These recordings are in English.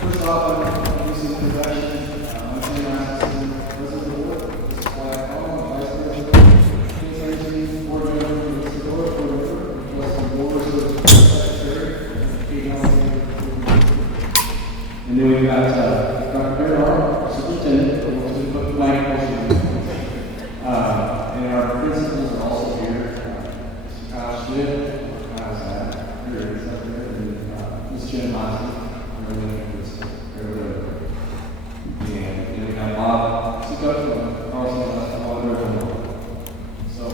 First off, I want to do some introductions. My name is President of the Board. This is why I call him Vice President, Translation, Board Member, Mr. Board Member, Western Board Secretary, and then we've got Dr. Bernard, Superintendent, who wants to put blank motion. And our principals are also here. Mr. Kyle Schmidt, Kyle's at, here he is up there, and Ms. Jen Monty. And we have Bob Sukup from Carlson, So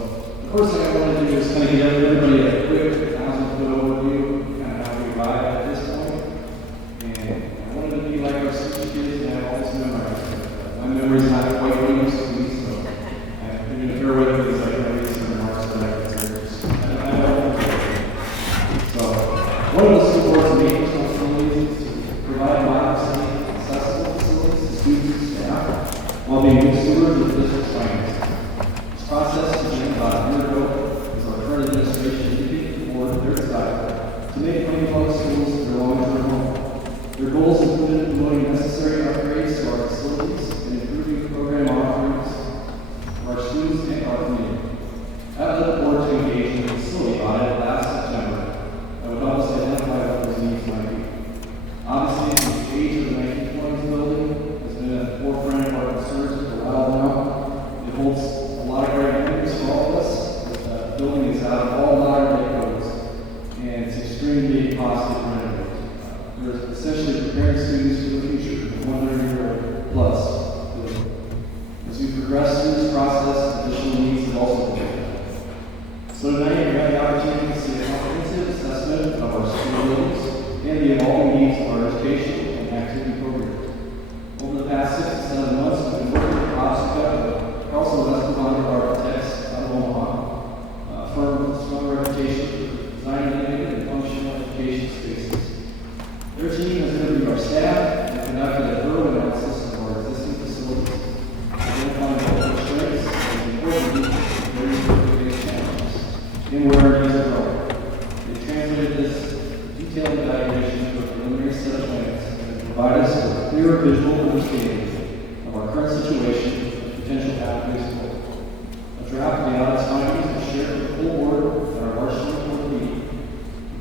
the first thing I want to do is kind of give everybody a quick 1,000-foot overview, kind of how we arrived at this point. And I wanted to be like our 60 kids and have all this memorized. My memory's not quite what it used to be, so I'm going to bear with me as I read some remarks that I consider. So one of the supports of me personal facilities is to provide modern, accessible facilities to students and staff while being good stewards of the district's finances. This process began about a year ago as our current administration indicated the board their desire to make Plainview Public Schools their long-term home. Their goals included promoting necessary upgrades to our facilities and improving program offerings for our students and our community. That led the board to engage in a facility audit last September that would help us identify what those needs might be. Obviously, the age of the 1920s building has been at the forefront of our concerns for a while now. It holds a lot of great memories for all of us. The building is out of all modern day codes, and it's extremely costly to renovate. We're essentially preparing students for the future, the 100-year-old plus building. As we progress through this process, additional needs have also been made. So tonight, we have the opportunity to see a comprehensive assessment of our school buildings and the evolving needs of our education and activity programs. Over the past 6 to 7 months, we've been working with Obstacle, also Western Architects out of Omaha, a firm with a strong reputation for designing innovative and functional education spaces. Their team has interviewed our staff and conducted a thorough analysis of our existing facilities, identifying both our strengths and, importantly, various workplace challenges, and where our needs are growing. They translated this detailed evaluation into a preliminary set of plans that provide us with a clear visual understanding of our current situation and potential pathways forward. A draft of the audit's findings was shared with the full board at our March 24th meeting.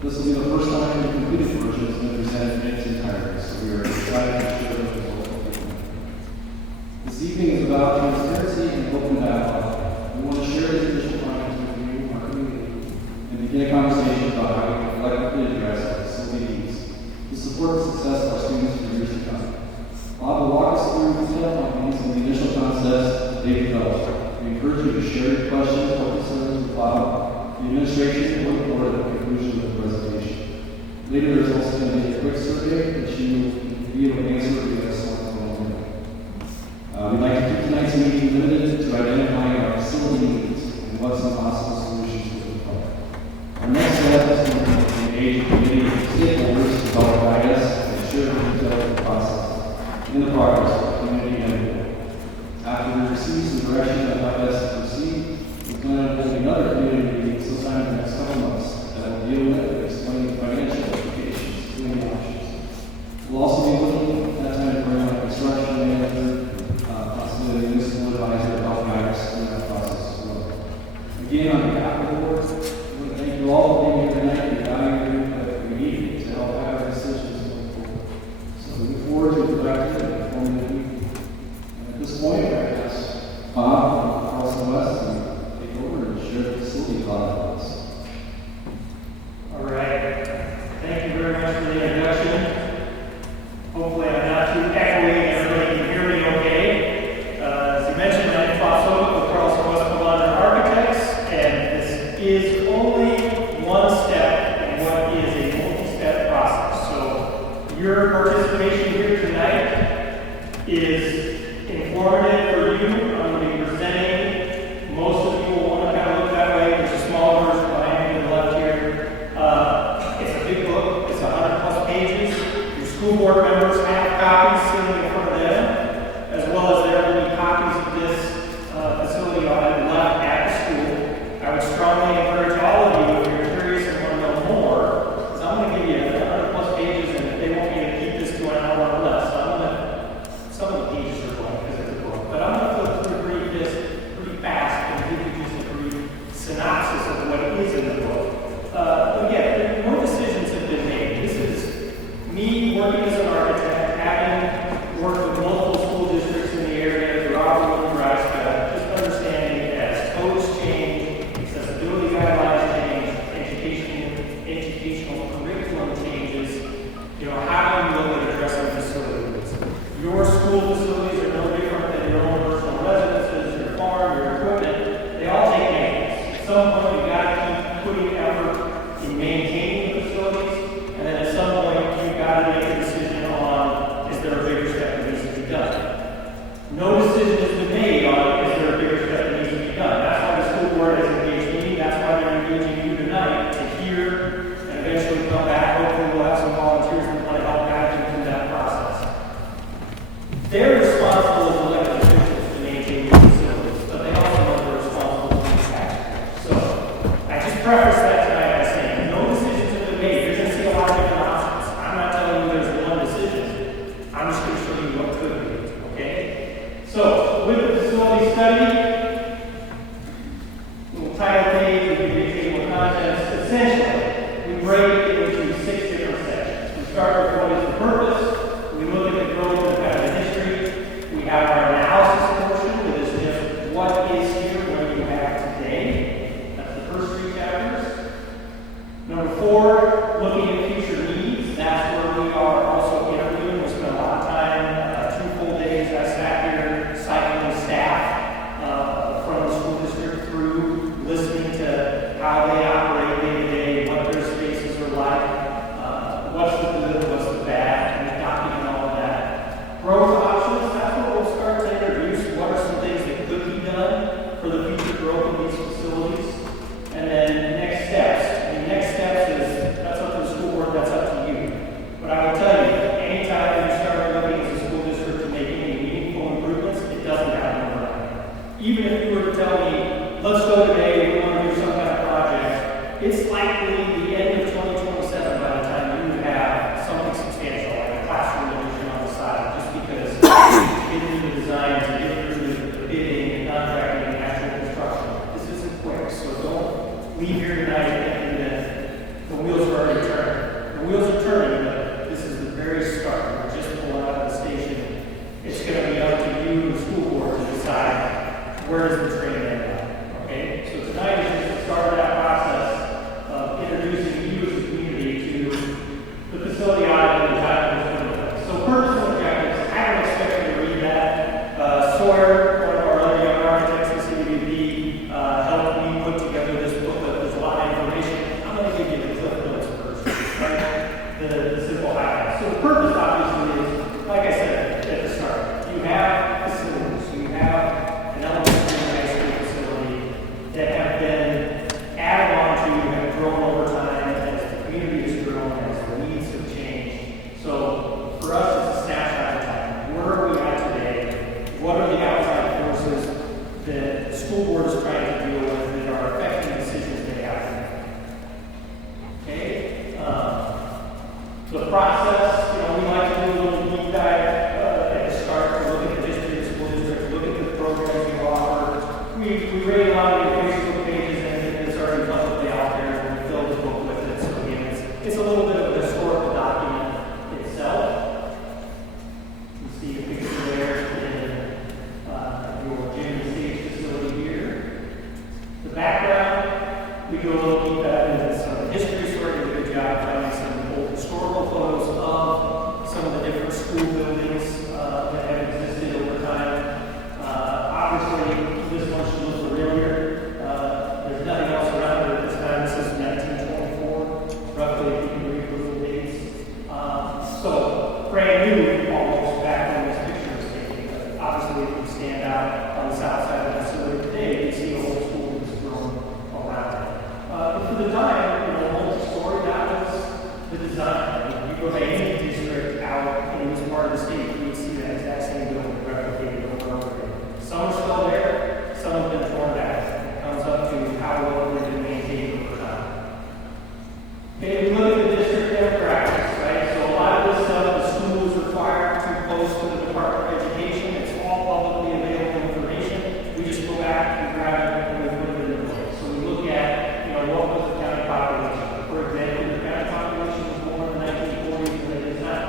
This will be the first time the completed version has been presented in its entirety, so we are excited to share the results with you. This evening is about transparency and open dialogue. We want to share these additional findings with you, our community, and begin a conversation about how we can collectively address our facility needs to support the success of our students for years to come. Bob will walk us through detailed findings and the initial concepts they've developed. We encourage you to share your questions or concerns with Bob, the administration, or the board at the conclusion of the presentation. Later, there's also going to be a quick survey that you will be able to answer via someone. We'd like to keep tonight's meeting limited to identifying our facility needs and what some possible solutions would look like. Our next step is to engage a committee of stakeholders to help guide us and share the details of the process in the progress of the community and the board. After we receive some direction on how best to proceed, we plan on holding another community meeting sometime in the next couple months that will deal with and explain the financial implications to the options. We'll also be looking at that time to bring on a construction manager, possibly a municipal advisor to help guide us through that process as well. Again, on behalf of the board, I want to thank you all for being here tonight and the value that we need to help have our decisions moving forward. So we look forward to a productive and informative meeting. And at this point, I ask Bob and Carlson West to take over and share the facility audit with us. All right. Thank you very much for the introduction. Hopefully I'm not too echoey and everybody can hear me okay. As you mentioned, I'm Bob Soto with Carlson West Architects, and this is only one step in what is a multi-step process. So your participation here tonight is informative for you. I'm going to be presenting. Most of you will want to kind of look that way. There's a small version behind me to the left here. It's a big book. It's 100+ pages. Your school board members have copies sitting in front of them, as well as there will be copies of this facility audit left at the school. I would strongly encourage all of you, if you're curious and want to know more, because I'm going to give you 100+ pages, and if they want me to keep this to an hour school facilities are no different than your own personal residences, your farm, your equipment. They all take maintenance. At some point, you've got to keep putting effort in maintaining the facilities, and then at some point, you've got to make a decision on, is there a bigger step that needs to be done? No decision has been made on, is there a bigger step that needs to be done? That's why the school board has engaged me. That's why they're engaging you tonight, to hear and eventually come back. Hopefully, we'll have some volunteers that want to help guide you through that process. They're responsible as elected officials to maintain the facilities, but they also know they're responsible to the taxpayers. So, I just preface that tonight by saying no decisions have been made. You're going to see a lot of different options. I'm not telling you there's one decision. I'm just going to show you what could be. Okay? So, with the facility study, little title page, we give you a table of contents. Essentially, we break it into 6 different sections. We start with what is the purpose. We look at the growth and kind of the history. We have our analysis portion, that is just what is here, what do you have today. That's the first 3 chapters. Number 4, looking at future needs. That's where we are also interviewing. We spent a lot of time, 2 full days. I sat here cycling staff from the school district through, listening to how they operate day to day, what their spaces are like, what's the good, what's the bad, and document all of that. Growth options, that's what we'll start to introduce. What are some things that could be done for the future growth of these facilities? And then next steps. Next steps is, that's up to the school board, that's up to you. But I will tell you, anytime you start looking as a school district to make any meaningful improvements, it doesn't happen overnight. Even if you were to tell me, let's go today, we want to do some kind of project, it's likely the end of 2027 by the time you have something substantial, like a classroom addition on the side, just because getting the designs and getting through the bidding and contracting and actual construction, this isn't quick. So don't leave here tonight thinking that the wheels are already turning. The wheels are turning, but this is the very start. We're just pulling out of the station. It's going to be up to you, the school board, to decide where is the train end up. Okay? So tonight is just the start of that process of introducing you as a community to the facility audit and the time that's going to be. So purpose and objectives, I don't expect you to read that. Sawyer, one of our other young architects in CWB, helped me put together this booklet. There's a lot of information. I'm going to give you the cliff notes first, right? The simple highlights. So the purpose, obviously, is, like I said at the start, you have facilities. You have an elementary and high school facility that have been added on to, have grown over time as the community has grown, as the needs have changed. So for us, it's a snapshot of time. Where are we at today? What are the outside forces that the school board is trying to deal with that are affecting decisions they have to make? Okay? The process, we like to do a little deep dive at the start to look at the history of the school district, look at the programs we offer. We rate a lot of your Facebook pages, and it's already publicly out there, and we fill the book with it. So again, it's a little bit of a historical document itself. You see a picture there in your gym and stage facility here. The background, we go a little deep dive into some history, so we're doing a good job finding some old historical photos of some of the different school buildings that have existed over time. Obviously, this one should look familiar. There's nothing else around it at this time. This is 1924, roughly, if you can read the little dates. So, brand new almost back when this picture was taken. But obviously, if you stand out on the south side of the facility today, you see a whole school that's grown around it. But for the time, the whole story, that was the design. You go to any district out in this part of the state, you would see that exact same building replicated over and over again. Some are still there, some have been torn down. It comes up to how well they've been maintained over time. Okay, we look at the district demographics, right? So a lot of this stuff, the school is required to post to the Department of Education. It's all publicly available information. We just go back and grab it and we put it into place. So we look at, what was the county population? For example, the county population was more in the 1940s than it is now.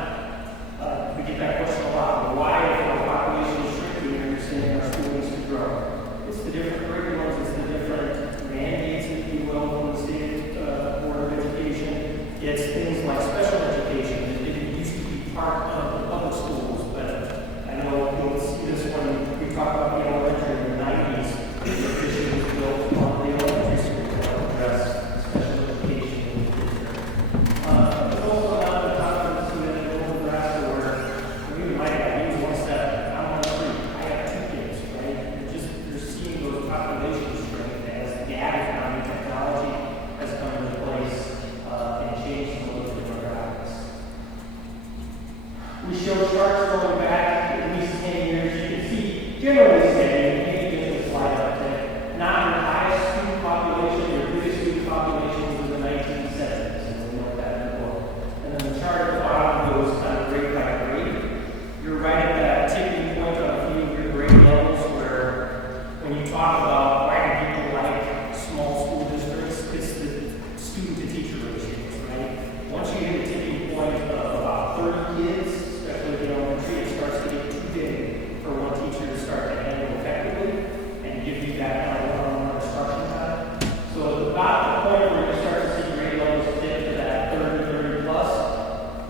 We get that question a lot. Why, if our population is shrinking, are you seeing our school needs to grow? It's the different curriculums, it's the different mandates, if you will, from the state Board of Education. It's things like special education that didn't used to be part of the public schools, but I know show charts going back at least 10 years. You can see, generally steady, maybe just a slide up there. Not your highest student population, your biggest student population was in the 1970s, and we know that before. And then the chart at the bottom goes kind of grade by grade. You're right at that tipping point on a few of your grade levels where when you talk about why do people like small school districts, it's the student to teacher ratios, right? Once you hit the tipping point of about 30 kids, especially in elementary, it starts to get too big for one teacher to start to handle effectively and give you that kind of one-on-one instruction time. So about the point where you start to see grade levels dip to that 30 plus,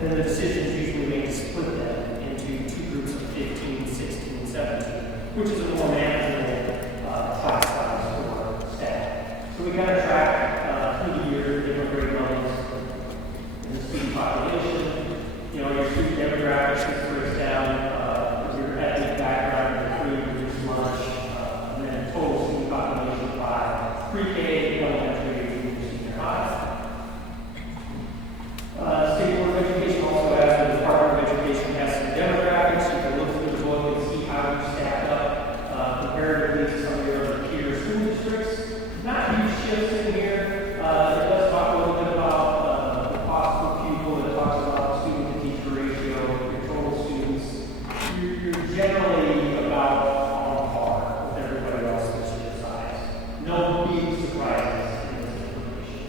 then the decision is usually made to split them into two groups of 15, 16, 17, which is a more manageable class size for staff. So we kind of track through the year different grade levels in the student population. You know, your student demographics breaks down your ethnic background, your food, your lunch, and then total student population by pre-K, elementary, and senior high. State Board of Education also has, the Department of Education has some demographics. You can look through the book and see how you stack up comparatively to some of your other peer school districts. Not huge shifts in here. It does talk a little bit about the cost per pupil. It talks about student-to-teacher ratio, your total students. You're generally about on par with everybody else that's your size. No big surprises in this information.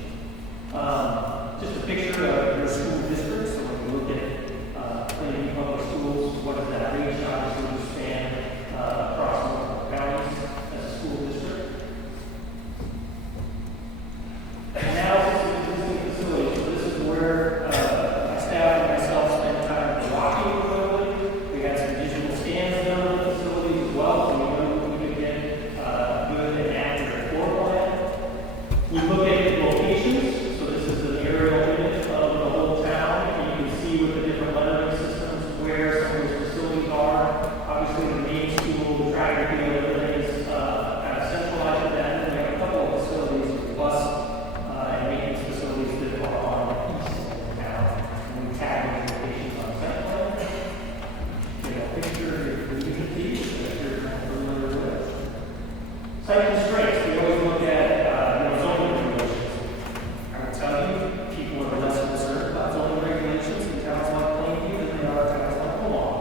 Just a picture of your school district. So when you look at Plainview Public Schools, what is that range? Obviously, you span across multiple counties as a school district. Analysis of existing facilities. So this is where my staff and myself spend time walking the building. We had some digital scans done on the facilities as well, so we know we could get good and accurate floor plan. We look at locations. So this is an aerial image of the whole town. And you can see with the different lettering systems where some of those facilities are. Obviously, the main school, track and field, everything is kind of centralized with that. And we have a couple of facilities with bus and maintenance facilities that are on the east end of town. And we tag these locations on site plan. Get a picture if you can see that you're kind of familiar with. Site constraints. We always look at zoning regulations. I will tell you, people are less concerned about zoning regulations in towns like Plainview than they are in towns like Omaha.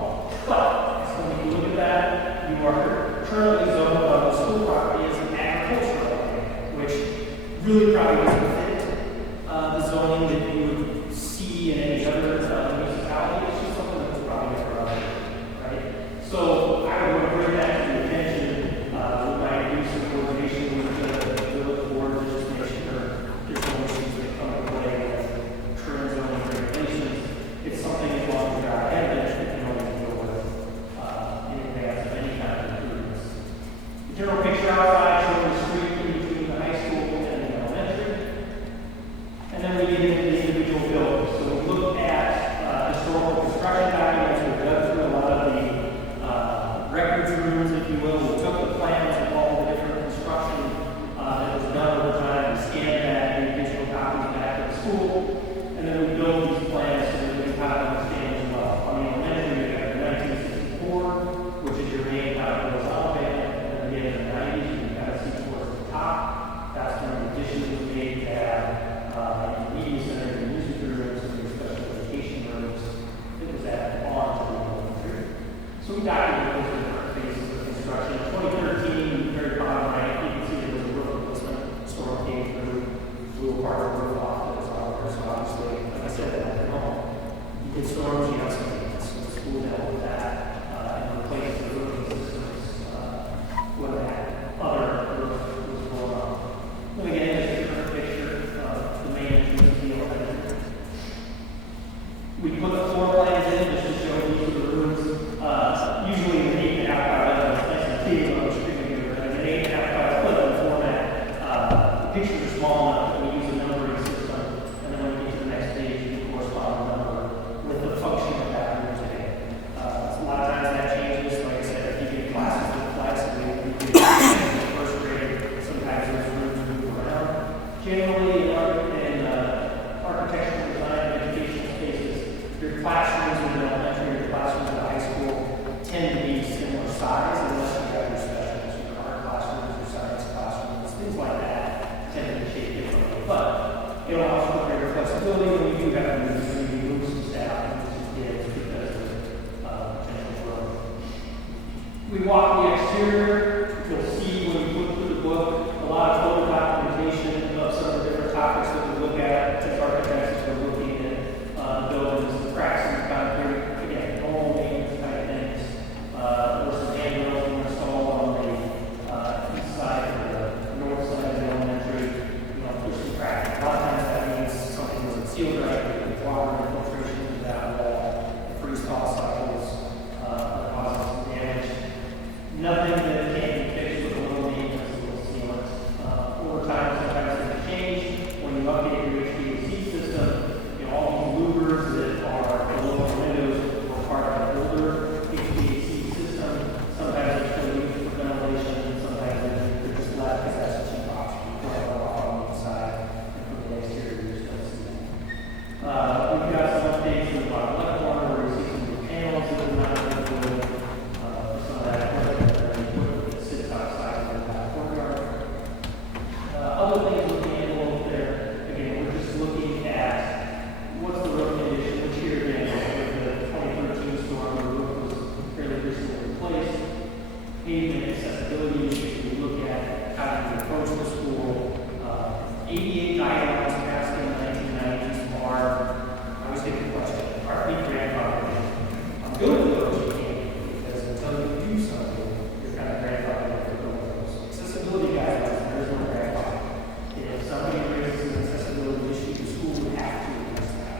But so when you look at that, you are currently zoned on the school property as an agricultural area, which really probably doesn't fit the zoning that you would see in any other municipality. It's just something that's probably never out there, right? So I would bring that to the attention. We might do some coordination with the board to just make sure there's no issues that come into play with current zoning regulations. It's something as long as you're ahead of it, you can always deal with in advance of any kind of improvements. The general picture outside shows the street in between the high school and the elementary. we walk the exterior, you'll see when you look through the book, a lot of photo documentation of some of the different topics that we look at as architects as we're looking at the buildings, the cracks in the concrete, again, normal maintenance type things. There were some handrails that were installed on the east side or the north side of the elementary. There's some cracking. A lot of times that means something wasn't sealed right, with water infiltration into that wall, freeze thaw cycles, causing some damage. Nothing that can't be fixed with a little maintenance, a little sealant. Over time, sometimes things change. When you update your HVAC system, all these louvers that are below the windows were part of an older HVAC system. Sometimes they're still used for ventilation, sometimes they're just left because that's a cheap option. You put it all on the inside, and for the exterior, you're still sealing. We've got some updates in the bottom left corner where you see some new panels that are not in the building. Some of that equipment that sits outside of that courtyard. Other things with the envelope there, again, we're just looking at what's the road condition, which here again, with the 2013 storm, the roof was fairly recently replaced. Pavement accessibility issues, we look at how do you approach the school. 88 guidelines passed in the 1990s are, I always get the question, are we grandfathered? I'm good with those, you can't, because until you do something, you're kind of grandfathered for doing those. Accessibility guidelines, there's no grandfather. If somebody raises an accessibility issue, the school would have to address that.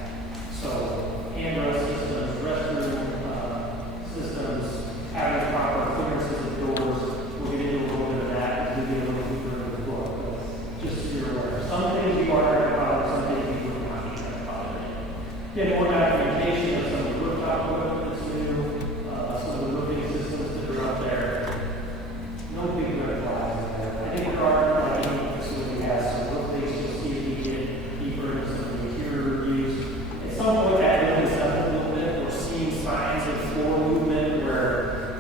So, handrail systems, restroom systems, having proper clearances of doors, we'll get into a little bit of that as we get a little deeper into the book. But just so you're aware, some things you are grandfathered, some things you would not be grandfathered. Get more documentation of some of the rooftop equipment that's new, some of the roofing systems that are up there. No big red flags there. I think there are, like any facility has some roof leaks, you'll see if you get deeper into some of the interior reviews. At some point that opens up a little bit. We're seeing signs of floor movement where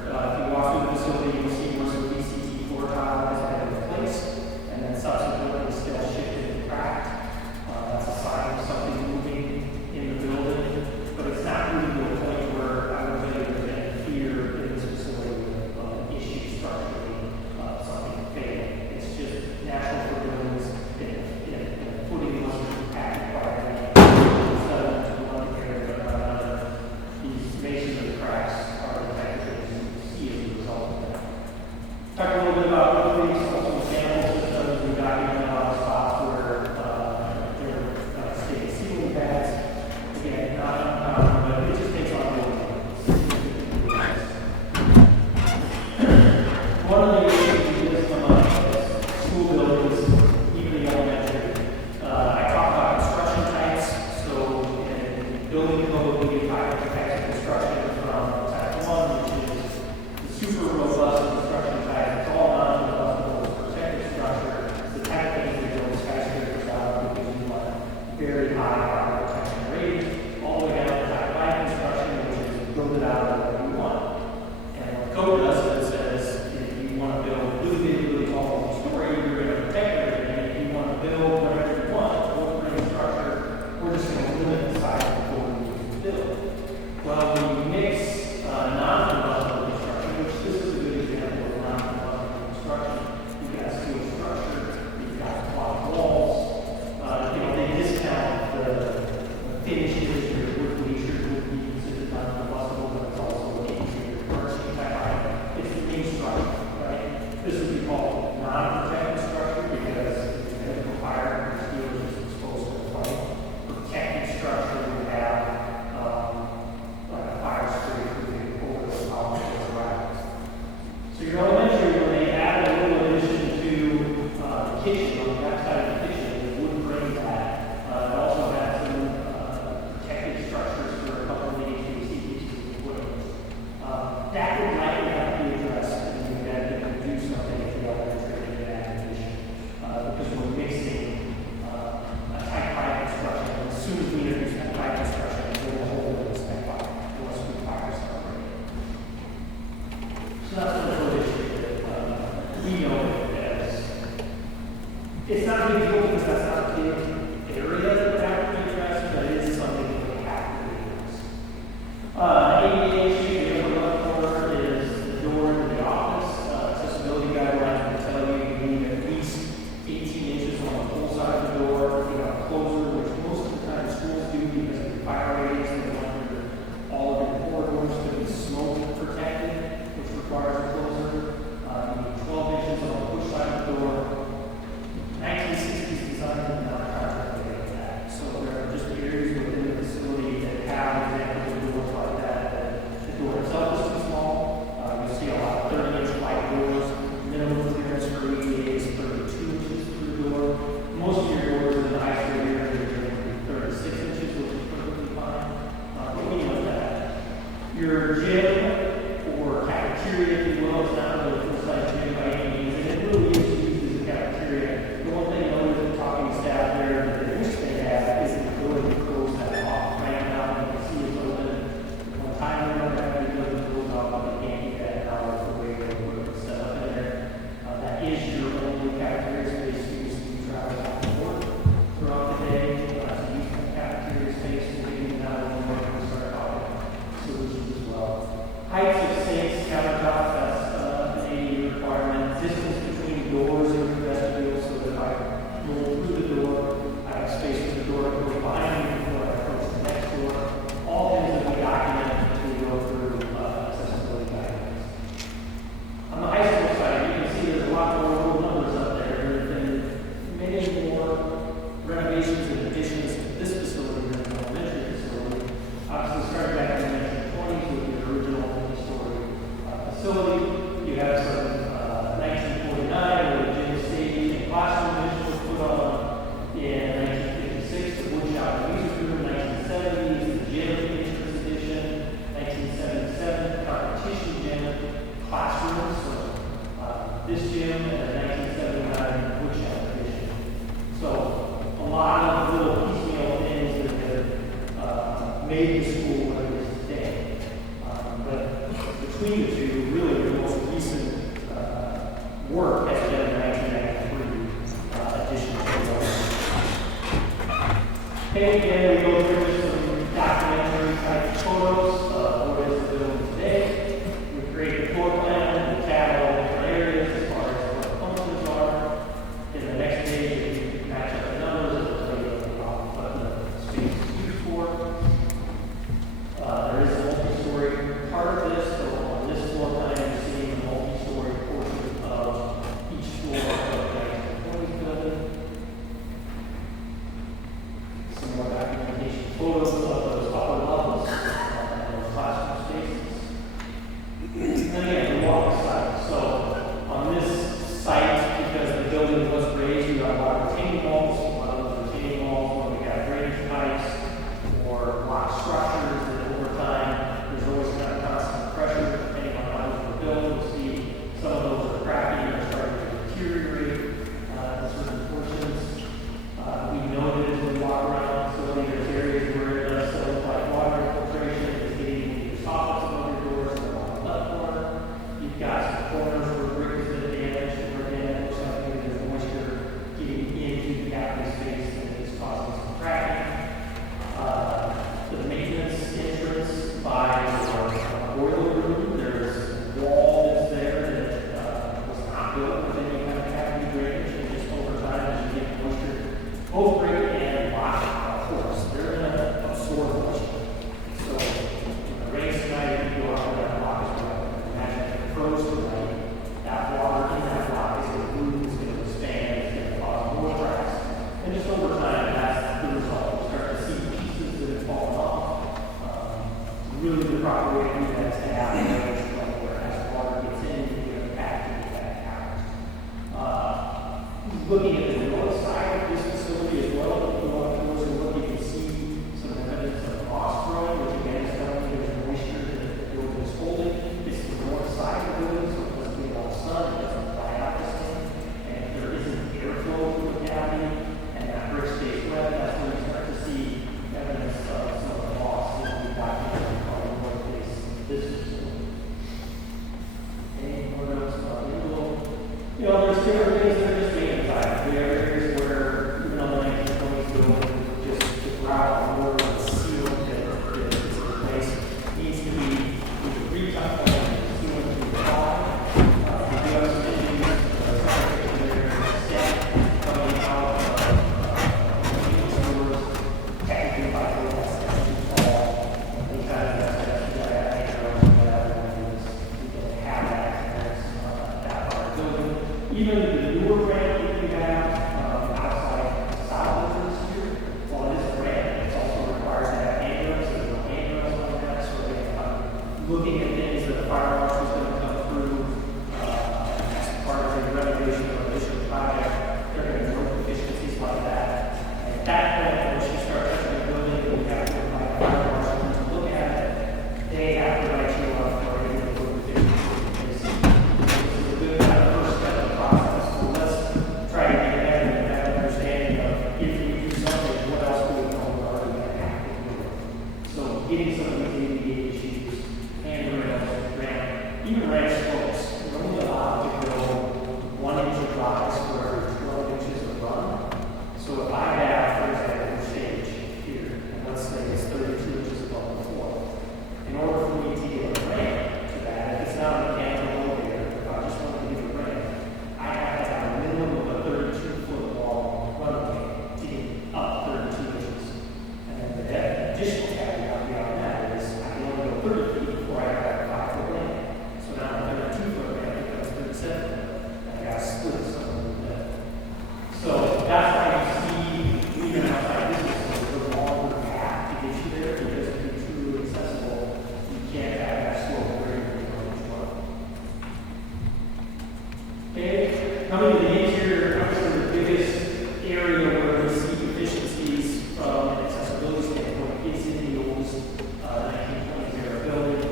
if you walk through the facility, you'll see where some VCT floor tile has been replaced, and then subsequently still shifted and cracked. That's a sign of something moving in the building, but it's not moving to a point where I would say there's any fear in this facility of an issue structurally, something failing. It's just natural for buildings if footing wasn't impacted by any settlement to one area or another. These masons and cracks are the type of things you see as a result of that. Talk a little bit about roof leaks, also mechanical systems. We document a lot of spots where there are staying ceiling pads. Again, not uncommon, but it just takes on a little bit. One of the issues we just come up is school buildings, even the elementary. I talk about construction types. So in building code, we get 5 different types of construction from type 1, which is the super robust construction type. It's all non-combustible protected structure. It's the type of thing we build skyscrapers out of because you want very high fire protection ratings, all the way down to type 5 construction, which is build it out of whatever you want. And what code does is it says if you want to build really tall story, you're going to protect everything. If you want to build whatever you want, wood frame structure, we're just going to limit the size of what we can build. Well, when you mix non-combustible construction, which this is a good example of non-combustible construction, you've got steel structure, you've got block walls, they discount the finishes, your wood bleachers, wood beams, if it's non-combustible, but it's also a interior furnishing type item. It's gym or cafeteria, if you will. It's not really a full-size gym by any means, and it really is used as a cafeteria. The one thing I know is the talking staff there that they wish they had is the ability to close that off. Right now, you can see it's open. One time we don't have the ability to close off, but they can't keep that hour for way to equipment set up in there. That is your only cafeteria space you use to travel back and forth throughout the day. So use that cafeteria space to get out of the way and start talking solutions as well. Heights of sinks, countertops, that's an ADU requirement. Distance between doors and vestibules, so that if I roll through the door, I have space for the door to go behind me before I approach the next door. All things that we document as we go through accessibility guidelines. On the high school side, you can see there's a lot more little numbers up there. There have been many more renovations and additions to this facility than the elementary facility. Obviously, starting back in the 1920s with the original multi-story facility. You have some 1949 where the gym stage and classroom addition was put on. In 1956, the woodshop and music room. 1970s, the gym entrance addition. 1977, competition gym, classrooms. So this gym and the 1979 woodshop addition. So a lot of little piecemeal things that have made the school what it is today. But between the two, really the most recent work has been the 1993 addition to the building. Okay, again, we go through just some documentary type photos of what is the building today. We create a floor plan, we tab all the different areas as far as what the functions are. In the next page, we match up the numbers and tell you what the space is used for. There is a multi-story part of this, so on this floor plan, you're seeing the multi-story portion of each floor of the 1920s building. Some more documentation photos of those upper levels and those classroom spaces. And again, the walk side. So on this site, because the building was raised, we have a lot of retaining walls. A lot of those retaining walls, when we got drainage pipes or block structures that over time, there's always kind of constant pressure depending on how much we're building. We see some of those are cracking or starting to deteriorate in certain portions. We noted as we walk around the facility, there's areas where it does stuff like water infiltration is getting into your soffits of other doors on the left corner. You've got some corners where brick has been damaged, and where damage looks like maybe there's moisture getting into the cavity space and it's causing some cracking. The maintenance entrance by our boiler room, there's a wall that's there that was not built with any kind of cavity drainage, and just over time as you get moisture, both break and wash, of course, they're going to absorb moisture. So when the rains tonight, if you go out there, that block is going to imagine if it froze tonight, that water in that block is going to move, it's going to expand, it's going to cause more cracks. And just over time, that's the result. You start to see pieces that have fallen off. Really the proper way to do that is to have a drainage point where as water gets in, you get a path to get back out. Looking at the north side of this facility as well, if you want to closer look, you can see some evidence of moss growing, which again is telling you there's moisture that the building is holding. This is the north side of the building, so it doesn't get all sun, it doesn't dry out this thing. And if there isn't airflow through the cavity and that brick stays wet, that's when you start to see evidence of some of the moss that we documented on the north face of this facility. Any more notes about the envelope? You know, there's different things that are just maintenance items. We have areas where, even on the 1920s building, just the grout, more of the sealant that is replaced needs to be either retouched or the sealant to be applied. We do have some issues, coming out of maintenance stores, technically by the last fall. Any kind of asbestos that I have, whatever it is, we don't have that part of the building. Even the newer brand that we have outside solid entrance here, while it is a brand, it's also required to have handrails. There's no handrails on that, so looking at things that the fire marshal is going to come through as part of the renovation or addition project, they're going to work efficiencies like that. And at that point, when she starts touching the building, we have to invite the fire marshal to look at it. They have to write you a even ranch slopes, you're only allowed to go 1 inch of rise for every 12 inches of run. So if I have, for example, a stage here, and let's say it's 32 inches above the floor, in order for me to get a ramp to that, if it's not a mechanical elevator, if I just want to get a ramp, I have to have a minimum of a 32-foot long runway to get up 32 inches. And then the additional caveat beyond that is I can only go 30 feet before I have a 5-foot ramp. So now a 32-foot ramp becomes 37. And I got to split some of that. So that's why you see, even outside businesses, the longer path to get you there, because to be truly accessible, you can't have that slope greater than 1. Okay, coming to the interior, obviously the biggest area where we see efficiencies from an accessibility standpoint is in the old 1920s era building,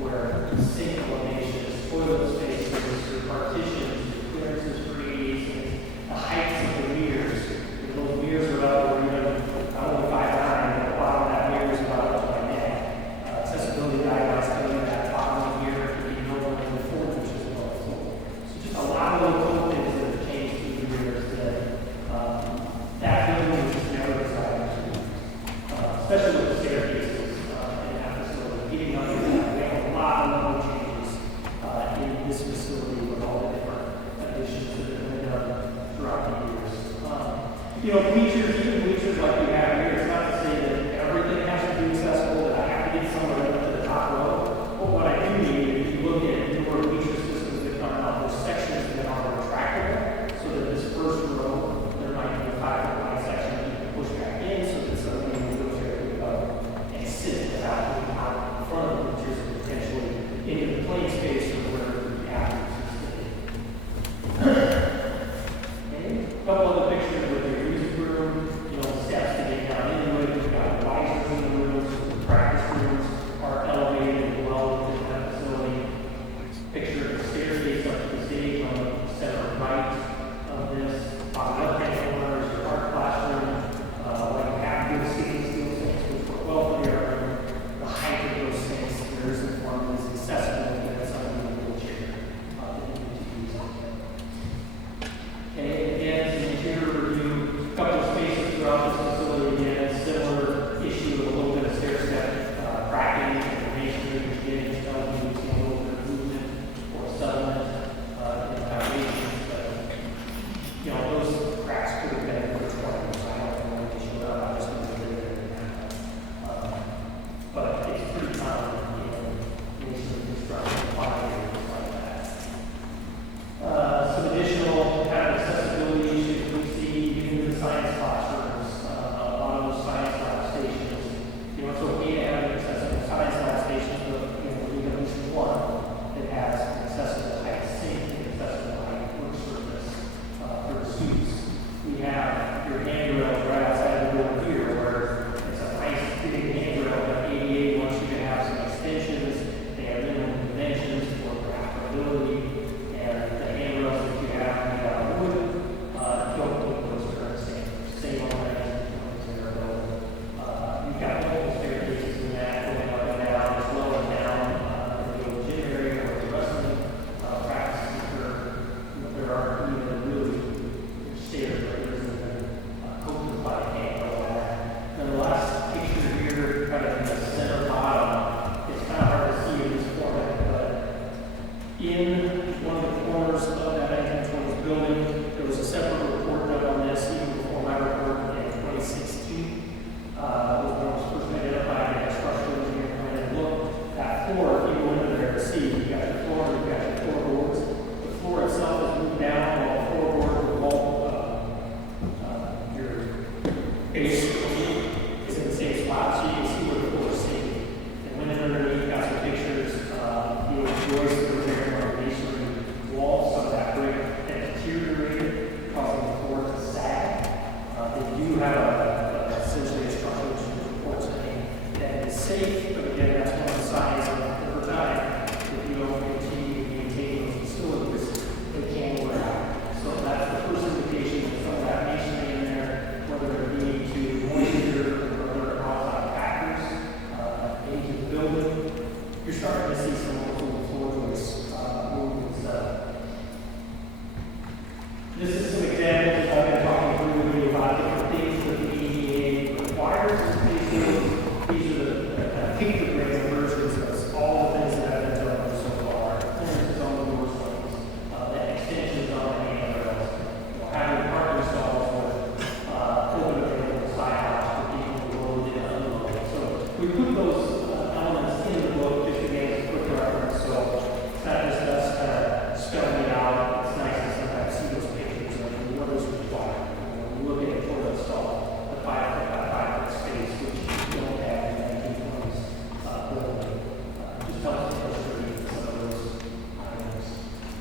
where sink elevations, toilet spaces, your partitions, your clearances for ADs, the heights of the mirrors. If those mirrors are up, or even I'm only 5'9", but the bottom of that mirror is about up to my neck. Accessibility guidelines tell you that bottom of the mirror could be no more than 4 inches above the floor. So just a lot of little cool things that have changed through the years that building was just never designed to, especially with the staircases in that facility. Getting under that, we have a lot of little changes in this facility with all the different additions that have been done throughout the years. Bleachers, even bleachers like we have here, it's not to say that everything has to be accessible, that I have to get somewhere up to the top row. But what I do need, if you look at newer bleacher systems that come out, there's sections that are retractable, so that this first row, there might be a 5-foot wide section that you can push back in, so that somebody in the wheelchair could go and sit without moving out in front of the bleachers and potentially into the plane space or wherever the athletes are sitting. Okay, a couple other pictures with your music room, steps to get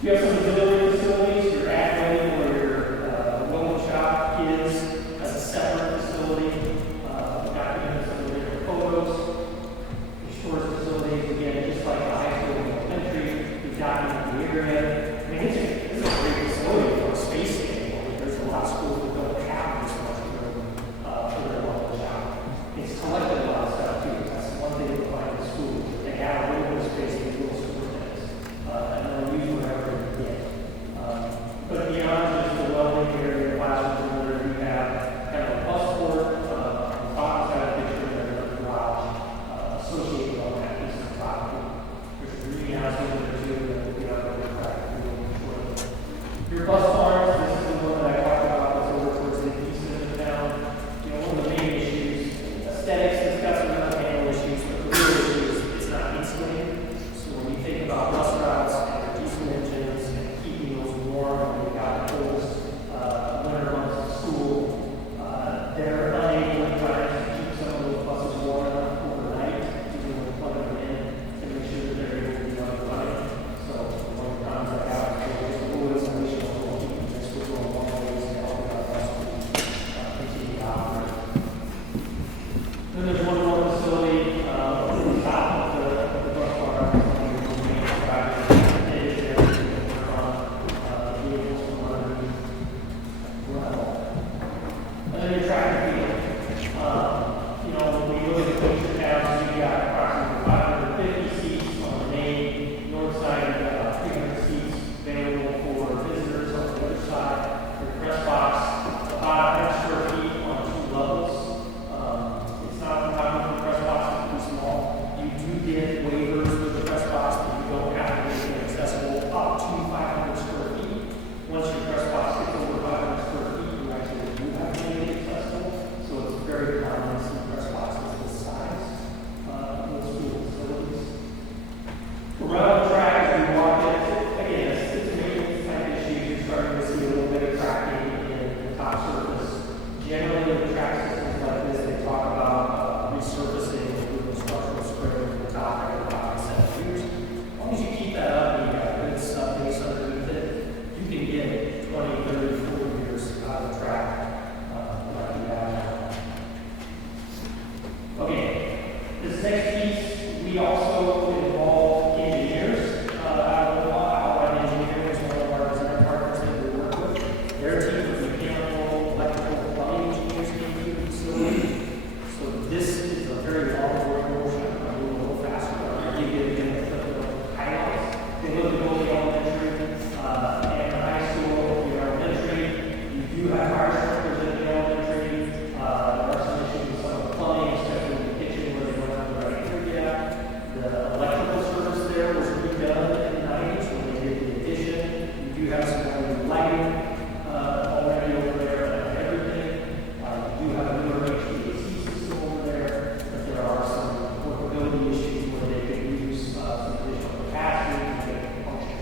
You have some auxiliary facilities, your athlete or your welding shop is as a separate facility. Documented some of the different photos. Your storage facilities, again, just like the high school and elementary, we document the area. I mean, it's a great facility for a space standpoint. There's a lot of schools that don't have this much room for their welding shop. It's collected a lot of stuff too. That's one thing we find in schools. They have a little bit of space to do store things. And they'll use whatever they get. But beyond just the welding area, classrooms, where you have kind of a bus port, bottom side of the picture, and a garage associated on that piece of property. There's a greenhouse over there too, that will be out there shortly. Your bus farms, this is the one that I talked about, that's over towards the east end of the town. You know, one of the main issues, aesthetics, it's got some mechanical issues, but the real issue is it's not insulated. So when you think about bus routes and their diesel engines and keeping those warm when you've got those winter months of school, they're unable at times to keep some of those buses warm enough overnight, even when plugging them in to make sure that they're able to be up and running. So one of the problems I have is there's a little insulation on the keeping this will go a long ways to help our bus continue to operate. Then there's one more facility over the top of the bus bar. It is there to work on vehicles from underneath. Well, and then your track and field. You know, when we look at the picture towns, you've got approximately 550 seats on the main north side. You've got about 300 seats available for visitors on the other side. Your press box, about 100 square feet on 2 levels. It's not uncommon for the press box to be small. You do get waivers with the press box, but you don't have to make it accessible up to 500 square feet. Once your press box gets over 500 square feet, you actually do have to make it accessible. So it's very common to see press boxes this size in those school facilities. Around the track, as we walk it, again, it's maintenance type issues. You're starting to see a little bit of cracking in the top surface. Generally, with track systems like this, they talk about resurfacing and doing structural spray over the top every 5 to 7 years. As long as you keep that up and you got good sub base underneath it, you can get 20, 30, 40 years out of the track like you have now. Okay, this next piece, we also involve engineers. Outside engineering is one of our design partners that we work with. Their team of mechanical, electrical, plumbing engineers came to the facility. So this is a very long work motion. I'm moving a little faster, but I'm going to give you again the highlights. They look at both the elementary and the high school. The elementary, you do have fire sprinklers in the elementary. There are some issues with some of the plumbing, especially in the kitchen where they don't have the right area. The electrical service there was redone in the 90s when they did the addition. You do have some new lighting already over there and everything. You do have a newer HVAC system over there, but there are some workability issues where they could use some additional capacity to make it function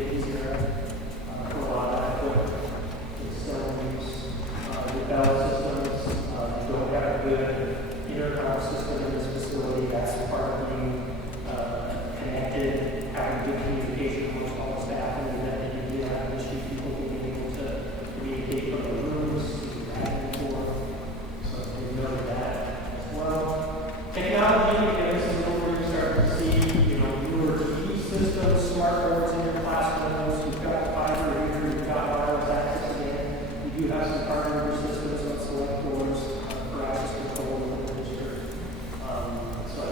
50s era for a lot of that equipment. It's still in use. The bell systems, you don't have a good intercom system in this facility. That's part of being connected, having good communication with all the staff, and then you do have an issue people being able to communicate from the rooms, back and forth. So we noted that as well. Technology, again, this is what we're starting to see, newer TV systems, smart boards in your classrooms. You've got fiber here, you've got wireless access again. You do have some hardware systems on select boards for access control in the district. So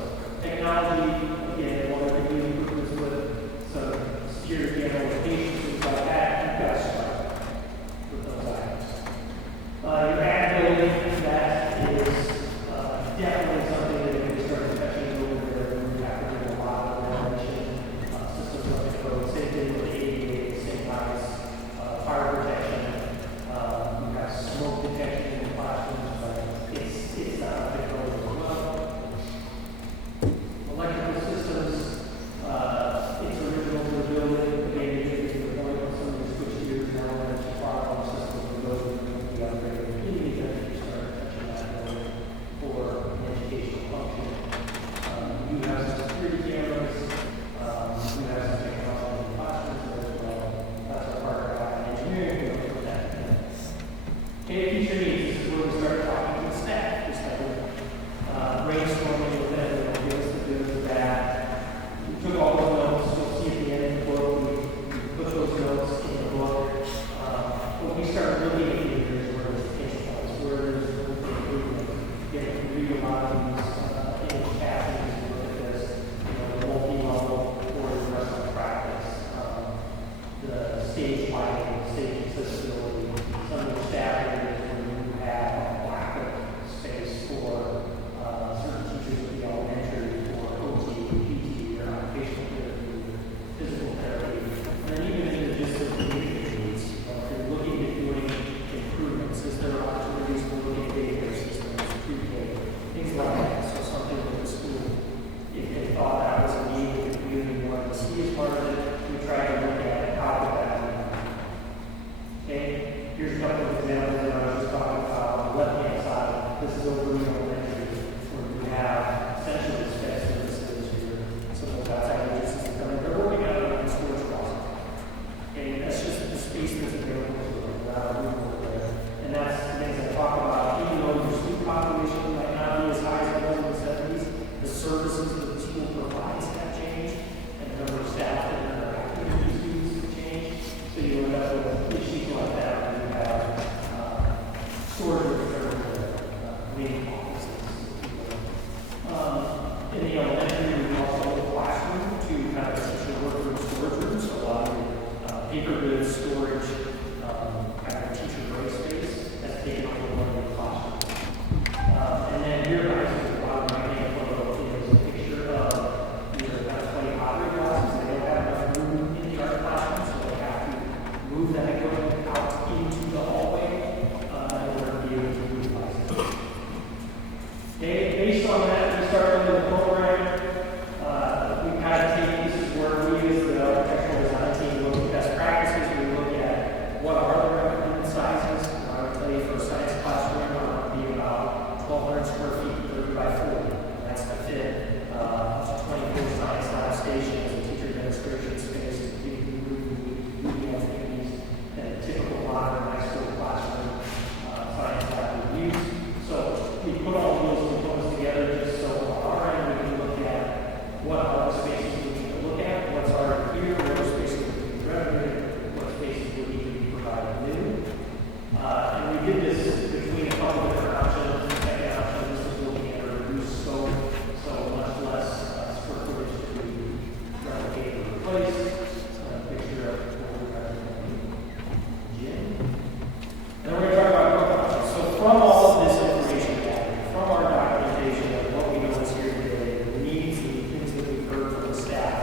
technology, again, one of the new improvements with some security applications, things like that, you've got to start with those items. Your ad building, that is definitely something that we started touching over there. We have to do a lot of automation, systems up the code, same thing with the ADA, same size, fire protection. We have smoke detection in the classrooms, but it's not up the code as well. Electrical systems, it's original to the building. Again, you get to the point of some of the switch gears now, and it's a problem system for those who can be upgraded. In the event that you start touching that building for an educational function. You have some security cameras, you have some technology in the classrooms as well. That's our part of our engineering field for that. Okay, future needs, this is where we start talking to the staff. We start brainstorming with them, give us the good, the bad. We took all those notes, you'll see at the end of the book, we put those notes in the book. What we started looking at here is where there's pinch points, where there's room for improvement. You have to read a lot of these image captions and look at this, the multi-level for the rest of the practice. The stage lighting, stage accessibility, some of the staff areas where you have a lack of space for certain teachers at the elementary for OT, PT, or occupational therapy, physical therapy, and then even in the disciplinary needs, if you're looking at doing improvements, is there opportunities for looking at daycare systems, pre-K, things like that. So something that the school, if they thought that was a need that the community wanted to see as part of it, we tried to look at how would that be. Okay, here's a couple of examples that I was just talking about on the left-hand side. This is over in elementary, where we have essentially spec services here. Some of those outside agencies that come in, they're working out of the storage closet. Okay, that's just the space that's available to them, without a room over there. And that's the things I talk about. Even though your student population might not be as high as it was in the 70s, the services that the school provides have changed, and the number of staff that are actively students have changed. So you end up with issues like that when you have storage rooms that are meeting offices. In the elementary, we also have a classroom to kind of essentially work through storage rooms, so a lot of paper goods storage, kind of teacher break space that's taken over one of the classrooms. And then here, guys, there's a lot of right-hand photo is a picture of either kind of 20 pottery classes. They don't have enough room in the art classroom, so they have to move that equipment out into the hallway in order to be able to utilize it. Okay, based on that, we started with the program. We kind of take this is where we as the architectural design team look at best practices. We look at what are the recommended sizes. I would tell you for a science classroom, it would be about 1,200 square feet, 30 by 40. That's to fit up to 24 science lab stations, a teacher demonstration space, movie activities, and a typical modern high school classroom science lab would use. So we put all those components together just so on our end we can look at what are the spaces we need to look at, what's already here, what are spaces that we can renovate, what spaces we need to be provided new. And we did this between a couple of different options. The second option, this was looking at a reduced scope, so much less square footage to be replicated or replaced. A picture of what we're going to do. Gym. And then we're going to talk about growth options. So from all of this information gathered, from our documentation of what we know is here today, the needs and the things that we've heard from the staff,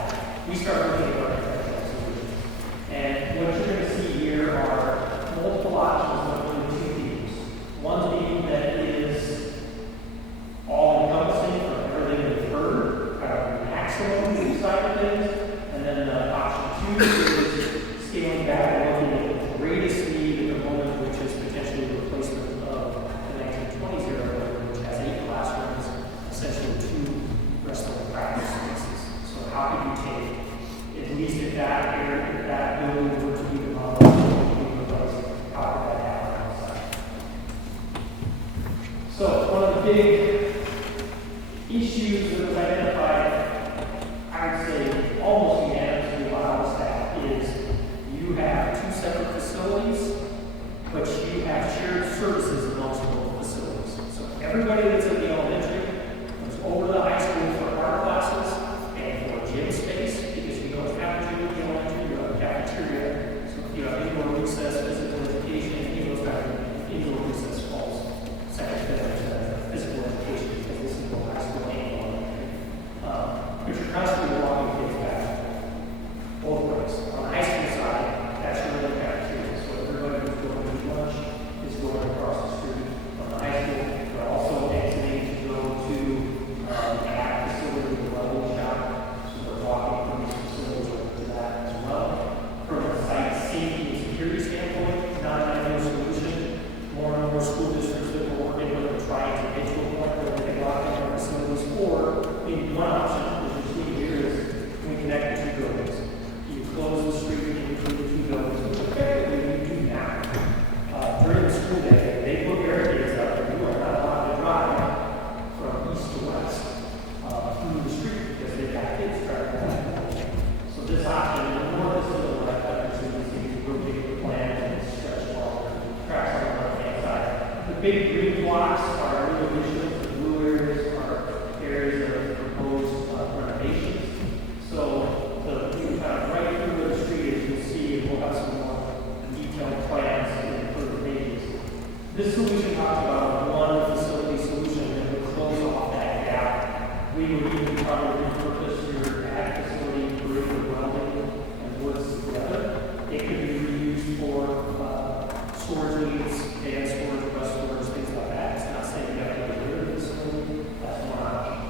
we start looking at architectural solutions. And what you're going to see here are multiple options of two themes. One theme that is all-encompassing from everything we've heard, kind of the maximum side of things. And then option two is everybody that's at the elementary comes over to the high school for art classes and for gym space, because you don't have to do the elementary, you have a cafeteria. So if you have indoor recess, physical education, you know, indoor recess falls second to physical education, because this is the high school and elementary. But you're constantly walking kids back both ways. On the high school side, that's your little cafeteria. So everybody who's going to lunch is going across the street. On the high school, they're also exiting to go to the ag facility, the welding shop. So they're walking from these facilities over to that as well. From a site safety and security standpoint, not an ideal solution. More and more school districts that we're working with are trying to get to a point where they lock in their facilities, or maybe one option, which is seen here, is we connect the two buildings. You close the street and you put the two buildings, which effectively we do now. During the school day, they put barricades up, and you are not allowed to drive from east to west through the street, because they've got kids driving around. So this option, the more this is like that, to rotate the plan and stretch along tracks on the left-hand side. The big green blocks are new additions. The blue areas are areas of proposed renovations. So the kind of right through the street, as you'll see, we'll have some more detailed plans in further pages. This solution talks about one facility solution that would close off that gap. We would even probably repurpose your ag facility for welding and woods together. It could be reused for storage needs, and storage, bus storage, things like that. It's not saying you have to get rid of the facility. That's one option.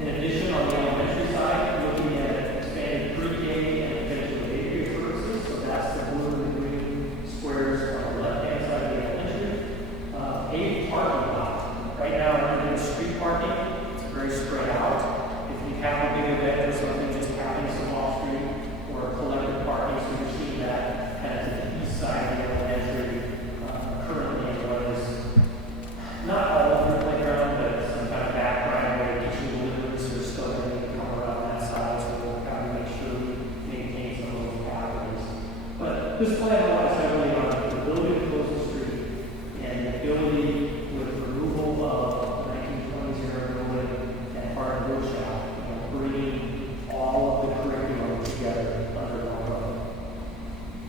In addition, on the elementary side, looking at expanded pre-K and eventually daycare services. So that's the blue and green squares on the left-hand side of the elementary. Paved parking lot. Right now, we're doing street parking. It's very spread out. If you have a big event or something just happening some off street, or collective parking, so you're seeing that kind of to the east side of the elementary currently was not all over the playground, but some kind of background where each of the livers are still going to come around that side, so we'll kind of make sure we maintain some of those pathways. But this plan relies heavily on the ability to close the street and the ability with removal of 1920s era building and part of workshop, bringing all of the curriculum together under one roof.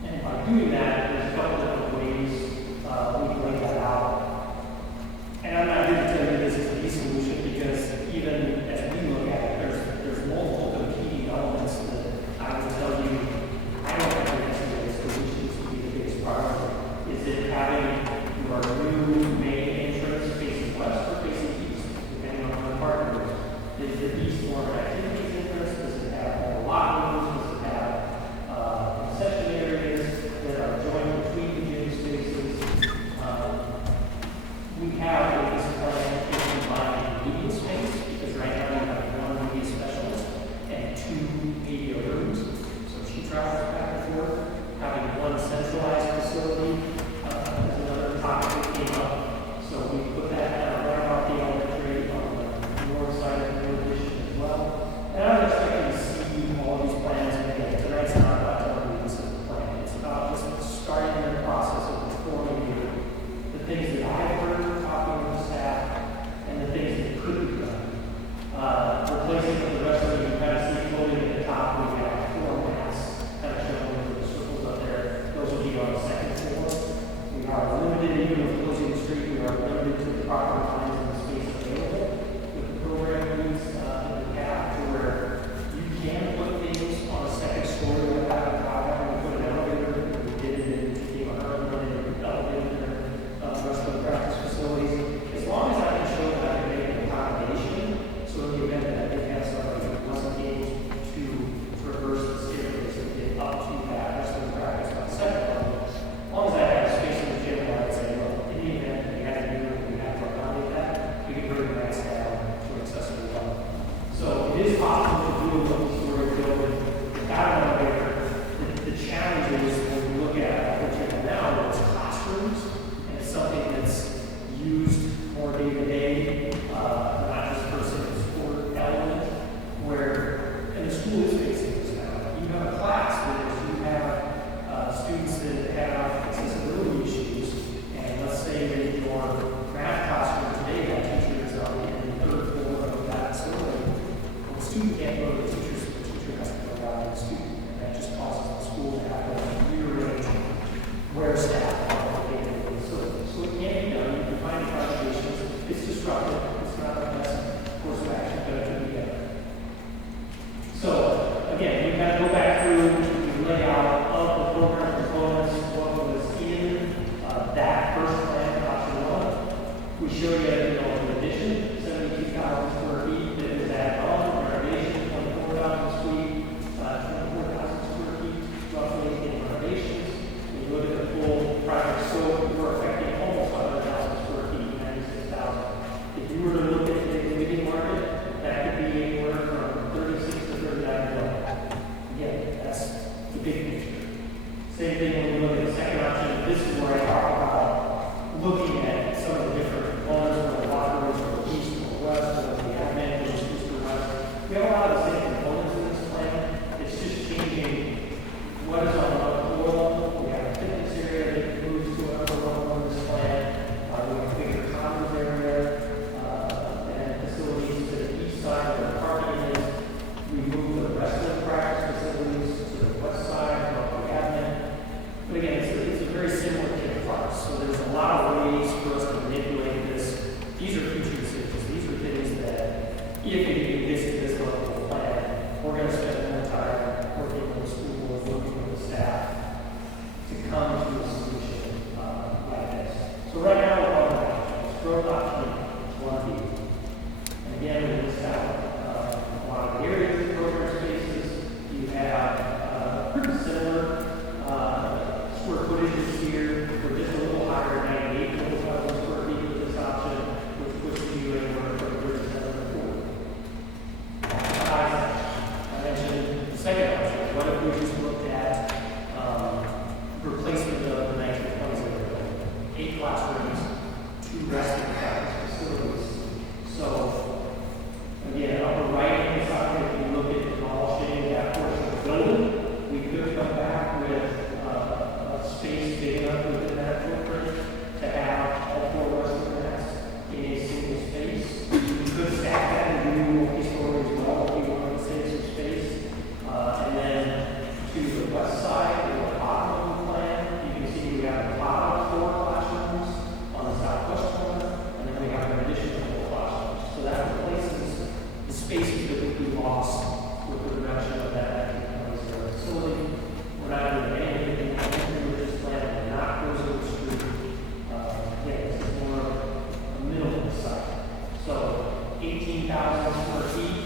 And by doing that, there's a couple different ways we can lay that out. And I'm not here to tell you this is the solution, because even as we look at it, there's multiple competing elements that I would tell you I don't think necessarily solutions to be the biggest the big picture. Same thing when we look at the second option. This is where I talk about looking at some of the different components, whether the locker rooms are east or west, or the admin is east or west. We have a lot of the same components in this plan. It's just changing what is on the floor level. We have a fitness area that moves to another level in this plan. We have a bigger commons area and facilities to the east side where the parking is. We move the rest of the practice facilities to the west side of the admin. But again, it's a very similar kit parts. So there's a lot of ways for us to manipulate this. These are future decisions. These are things that, if it even gets to this level of plan, we're going to spend more time working with the schools, working with the staff to come to a solution like this. So right now, we're on options. Growth option 1B. And again, we list out a lot of areas of program spaces. You have pretty similar square footages here. We're just a little higher, 98,000 square feet with this option, which pushes you anywhere from 37 to 40. I mentioned the second option. What if we just looked at replacement of the 1920s building? 8 classrooms, 2 resting facilities. So, again, upper right-hand side, if you look at demolishing that portion of the building, we could come back with a space big enough within that footprint to have all 4 restroom mats in a single space. We could stack that and do multi-story as well if we wanted to save some space. And then to the west side, or the bottom of the plan, you can see we have the bottom 4 classrooms on the southwest corner, and then we have an additional 4 classrooms. So that replaces the spaces that would be lost with the reduction of that 1920s facility. We're not doing anything with this plan. We're not closing the street. Again, this is more of a middle site. So 18,000 square feet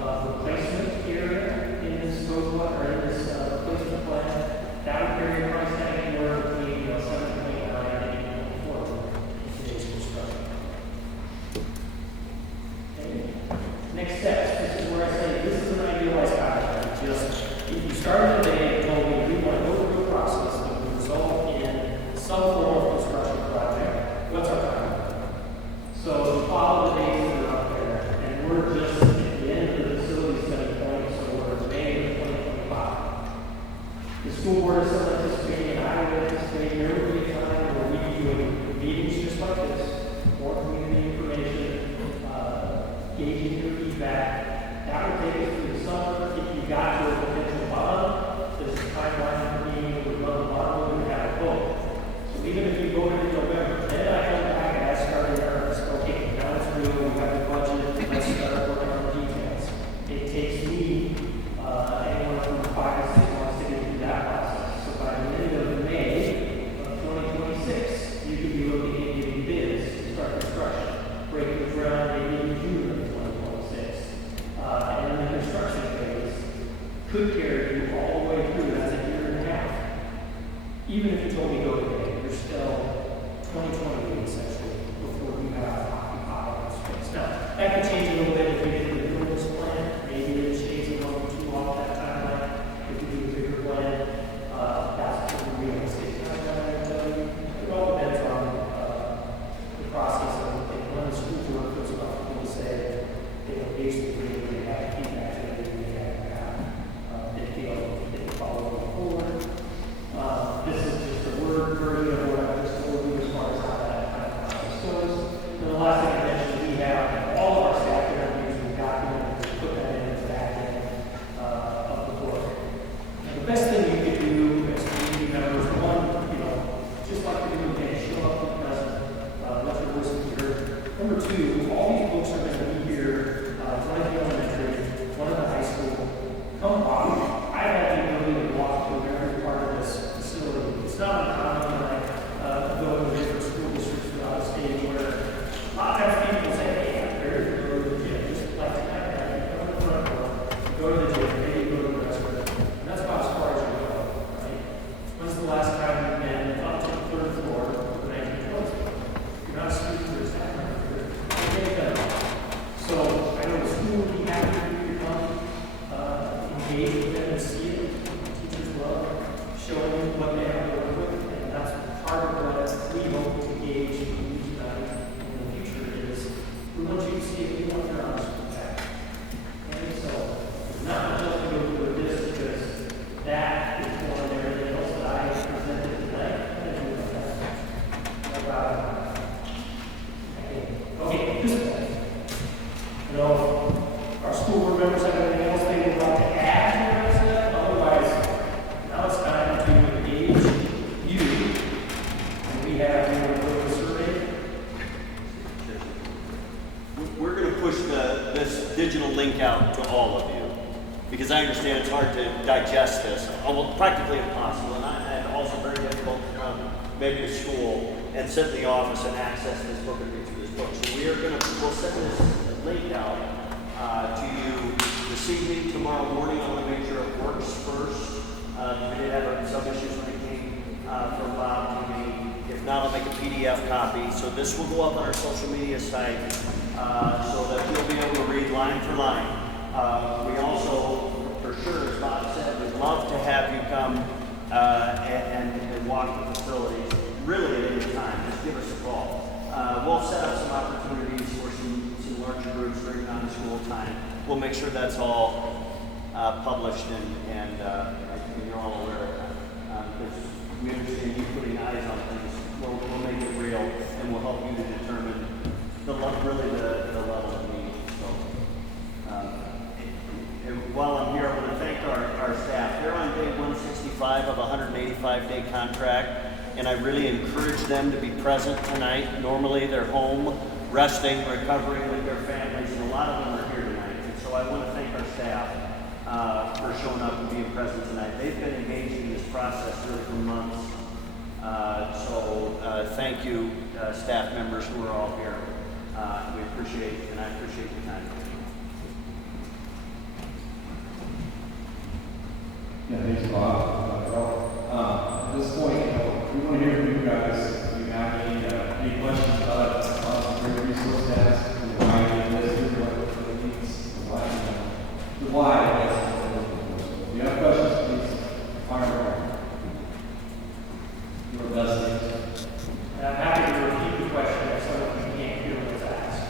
of replacement area in this roadway or in this replacement plan. That would carry a price tag anywhere between 7.9 and 8.4 in today's construction. Okay. Next steps. This is where I say this is an idealized contract. Just if you started today and told me we want to go through a process that will result in some form of construction project, what's our timeline? So we follow the dates that are up there, and we're just at the end of the facility study point, so we're in May of 2025. The school board is still anticipating, and I would anticipate there will be a time where we do meetings just like this, more community information, gauging your feedback. That would take us through the summer. If you got to a potential bond, there's a timeline for being able to run the bond and have a vote. So even if you voted in November, then I come back and I start in earnest. Okay, now it's real. We have the budget. Let's start working on the details. It takes me anywhere from 5 to 6 months to get through that process. So by the end of May of 2026, you could be looking at getting bids to start construction, breaking the ground maybe in June of 2026. And then the construction phase could carry you all the way through. That's a year and a half. Even if you told me go today, you're still 2028 essentially before you have occupied space. Now, that could change a little bit if we get to the buildings plan. Maybe it shades a little too off that timeline. If you do a bigger plan, that's a realistic timeline, I tell you. It all depends on the process of when the school board feels comfortable to say basically they have feedback to everything they have. They feel they can follow forward. This is just a word hard to digest this, almost practically impossible, and also very difficult to come maybe to school and sit in the office and access this book and read through this book. So we'll send this link out to you this evening, tomorrow morning. I want to make sure it works first. We did have some issues when it came from Bob to me. If not, I'll make a PDF copy. So this will go up on our social media site so that you'll be able to read line for line. We also, for sure, as Bob said, would love to have you come and walk the facilities, really at any time. Just give us a call. We'll set up some opportunities for some larger groups during non-school time. We'll make sure that's all published and you're all aware of that. Because we understand you putting eyes on things. We'll make it real, and we'll help you to determine the level of need. So, and while I'm here, I want to thank our staff. They're on day 165 of a 185-day contract, and I really encourage them to be present tonight. Normally, they're home, resting, recovering with their families, and a lot of them are here tonight. And so I want to thank our staff for showing up and being present tonight. They've been engaged in this process really for months. So thank you, staff members who are all here. We appreciate, and I appreciate your time. Yeah, thanks, Bob. At this point, we want to hear from you guys. Do you have any questions about the resource status, the why it is, what it means, the why. If you have questions, please fire away. Your best. I'm happy to repeat the question if someone can't hear what's asked.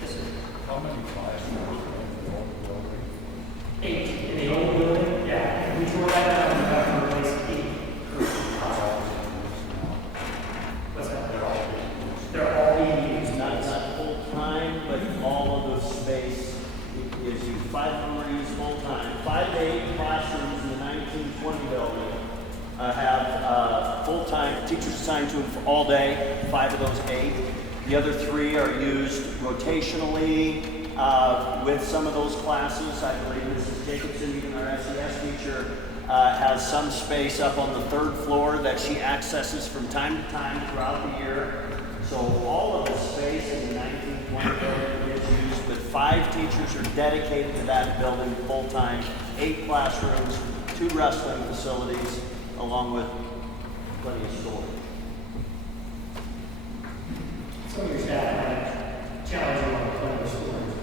Yes, sir. How many classrooms are in the old building? 8 in the old building. Yeah, we tore that down. We have to replace 8. What's that? They're all being used. Not full time, but all of the space is used. 5 of them are used full time. 5 to 8 classrooms in the 1920 building have full-time teachers assigned to them for all day. 5 of those 8. The other 3 are used rotationally with some of those classes. I believe Mrs. Jacobson, even our SES teacher, has some space up on the 3rd floor that she accesses from time to time throughout the year. So all of the space in the 1920 building is used, but 5 teachers are dedicated to that building full-time, 8 classrooms, 2 wrestling facilities, along with plenty of storage. Some of your staff might challenge you on plenty of stories,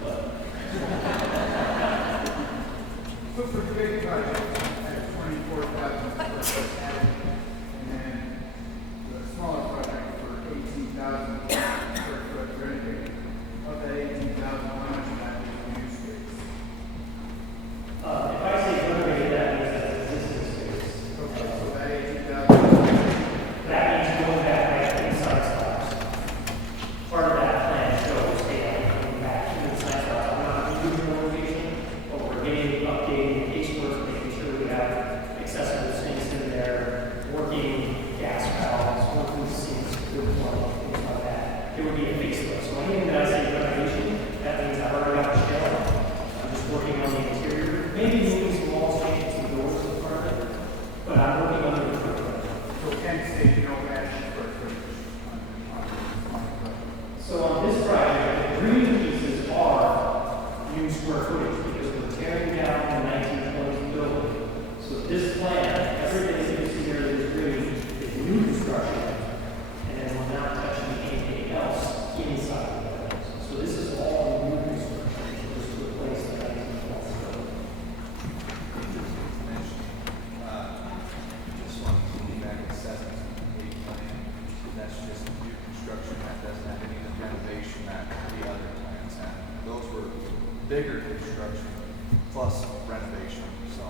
So for the big project, at 24,000 square foot attic, and then the smaller project for 18,000 square foot renovated. Of that 18,000, how much of that is new space? if I say renovated, that means that's existing space. Okay, so that 18,000. That means going back right inside slabs. Part of that plan shows, hey, I'm going back to the side slabs. I'm not doing the renovation, but we're getting updating casework, making sure we have accessible sinks in there, working gas valves, working sinks, good plumbing, things like that. It would be a facelift. So anything that I say renovation, that means I've already got the shell. I'm just working on the interior, maybe moving some walls, changing some doors in front of it, but I'm working on the interior. So Kent State, no match square footage on So on this project, the green pieces are new square footage because we're tearing down the 1920s building. So this plan, everything that you see here that is green is new construction, and then we're not touching anything else inside the building. So this is all new construction, just to replace the 1920s building. This one, back in 7-8 plan, that's just new construction, that doesn't have any renovation that the other plans have. Those were bigger construction plus renovation, so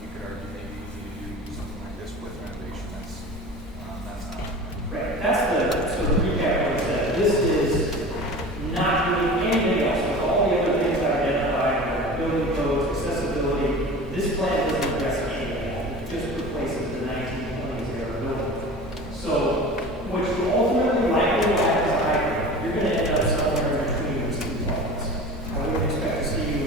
you could argue maybe you need to do something like this with renovation, that's not. Right, so the recap was that this is not doing anything else with all the other things I identified, building codes, accessibility. This plan doesn't address any of that, it just replaces the 1920s era building. So, what you ultimately likely will have is a hybrid. You're going to end up somewhere in between these two plans. I wouldn't expect to see you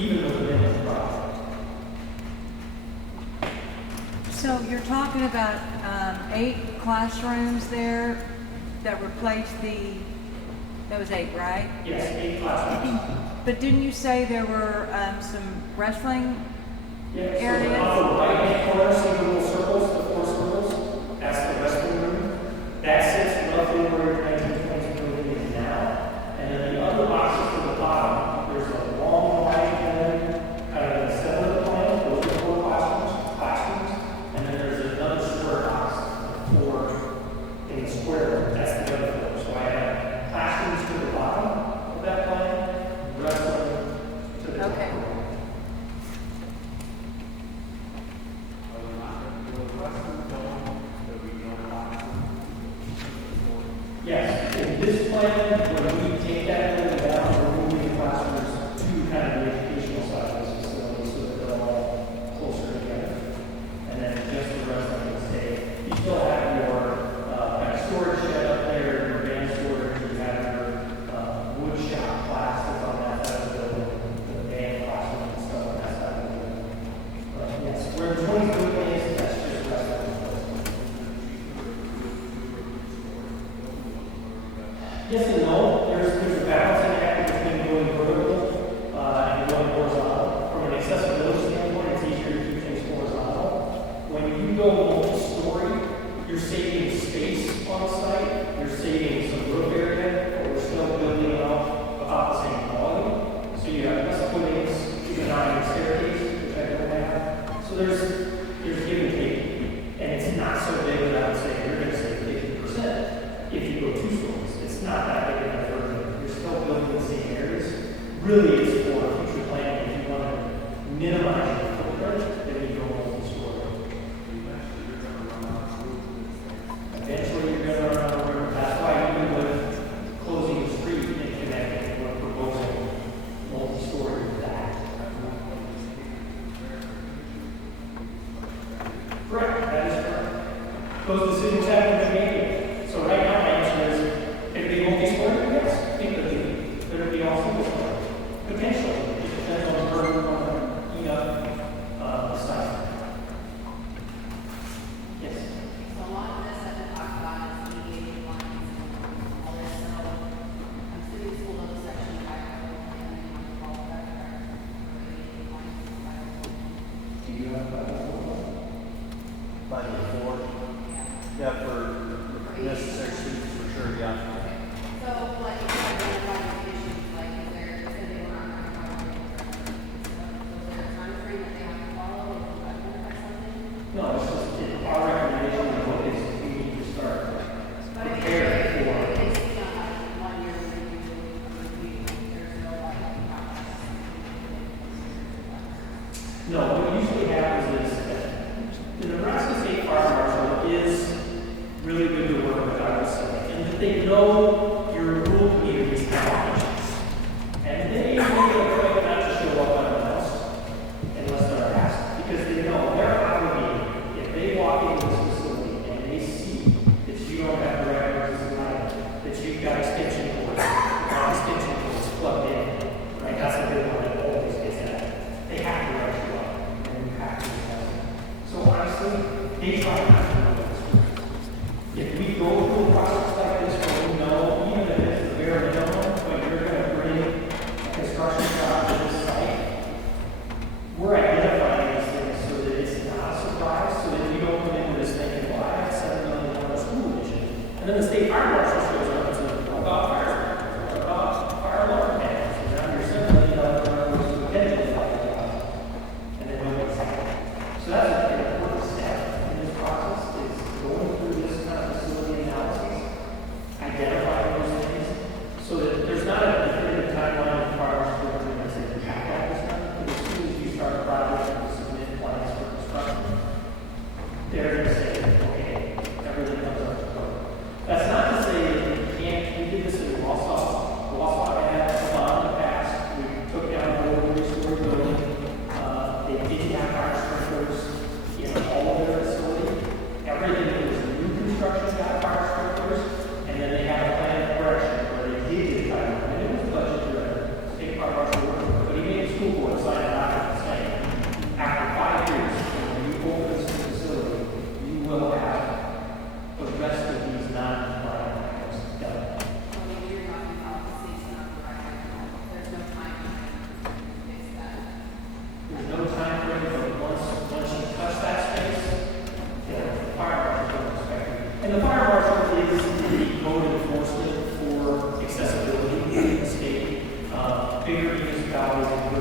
even with the minimum product. So you're talking about 8 classrooms there that replaced that was 8, right? Yes, 8 classrooms. But didn't you say there were some wrestling Yeah, so areas? on the right-hand corner, see the little circles, the 4 circles? That's the restroom room. That sits roughly where 1920 building is now. And then the other boxes to the bottom, there's a long line and then kind of in the center of the plan, those are 4 classrooms. And then there's another square box, 4 in the square room. That's the other 4. So I have classrooms to the bottom of that plan, wrestling to the top. Okay. Yes, in this plan, when we take that building down, we're moving the classrooms to kind of the educational side of this facility so that they're all closer together. And then just the rest of it stay. You still have your kind of storage shed up there, your van storage, you have your wood shop class that's on that side of the building, the van classroom and stuff on that side of the building. But yes, where the 20 building is, that's just the rest of the place. Yes and no. There's a balancing act between going vertical and going horizontal. From an accessibility standpoint, it's easier to keep things horizontal. When you go multi-story, you're saving space on site. You're saving some roof area, but we're still building up about the same volume. So you have less footings, keep an eye on the staircase, which I don't have. So there's give and take. And it's not so big that I would say you're going to save 50% if you go 2 stories. It's not that big of an effort. You're still building the same areas. Really, it's for future planning. If you want to minimize your footprint, then you go multi-story. Eventually, you're going to run out of room. That's why even with closing the street and connecting, we're proposing multi-story with that. Correct. That is correct. Those decisions haven't been made. So right now, my answer is, could it be multi-story? Yes, it could be. Could it be all single-story? Potentially. It depends on the burden on the site. Yes. So a lot of this that we talked about is mediating lines and all this, so I'm assuming school knows section 5 and then you want to follow that for mediating lines and Do you have that? 504. Yeah, for necessary students, for sure, yeah. So, like, if you identify issues, like, is there, say they were not going to follow is there a time frame that they have to follow, or if you identify something? No, it's just our recommendation of what is we need to start But I mean, preparing if for. it's, you know, like 1 year review, there's no, like, process. No, what usually happens is that the Nebraska State Fire Marshal is really good to work with, I would say, and that they know your rural communities have issues. And they make it a point not to show up unannounced unless they're asked, because they know they're obligated. If they walk into this facility and they see that you don't have direct emergency lighting, that you've got extension cords, plugged in, right? That's a good one that always gets that. They have to write you up, and you have to tell them. So honestly, they try not to know this. If we go through a process like this where we know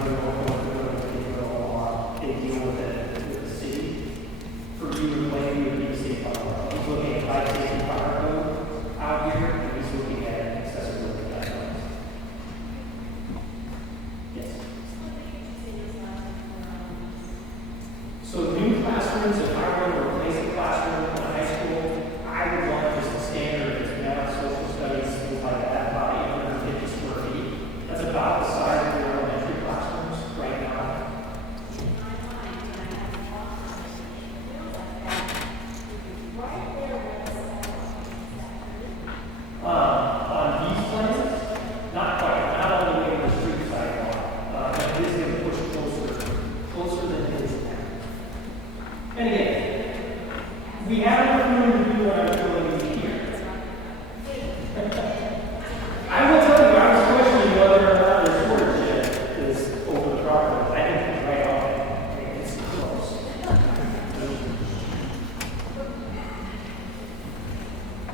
to they deal with it with the city. For you to Plainview, would be the state fire marshal. He's looking at life safety fire code out here, and he's looking at accessibility guidelines. Yes. So new classrooms, if I were to replace a classroom in a high school, I would want just the standard, it's math, social studies, things like that, about 850 square feet. That's about the size of your elementary classrooms right now. On these plans, not quite, not all the way to the street sidewalk, but it is going to push closer than it is now. And again, we have enough room to do what I'm doing here. I will tell you, I was questioning whether or not the shortage is over the property. I think it's right on it. It's close.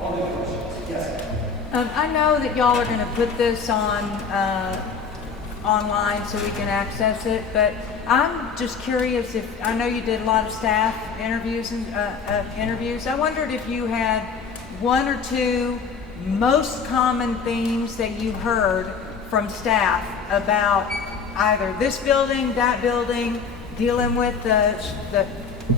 All the questions? Yes. I know that y'all are gonna put this on, online so we can access it, but I'm just curious if, I know you did a lot of staff interviews and, interviews. I wondered if you had one or two most common themes that you heard from staff about either this building, that building, dealing with the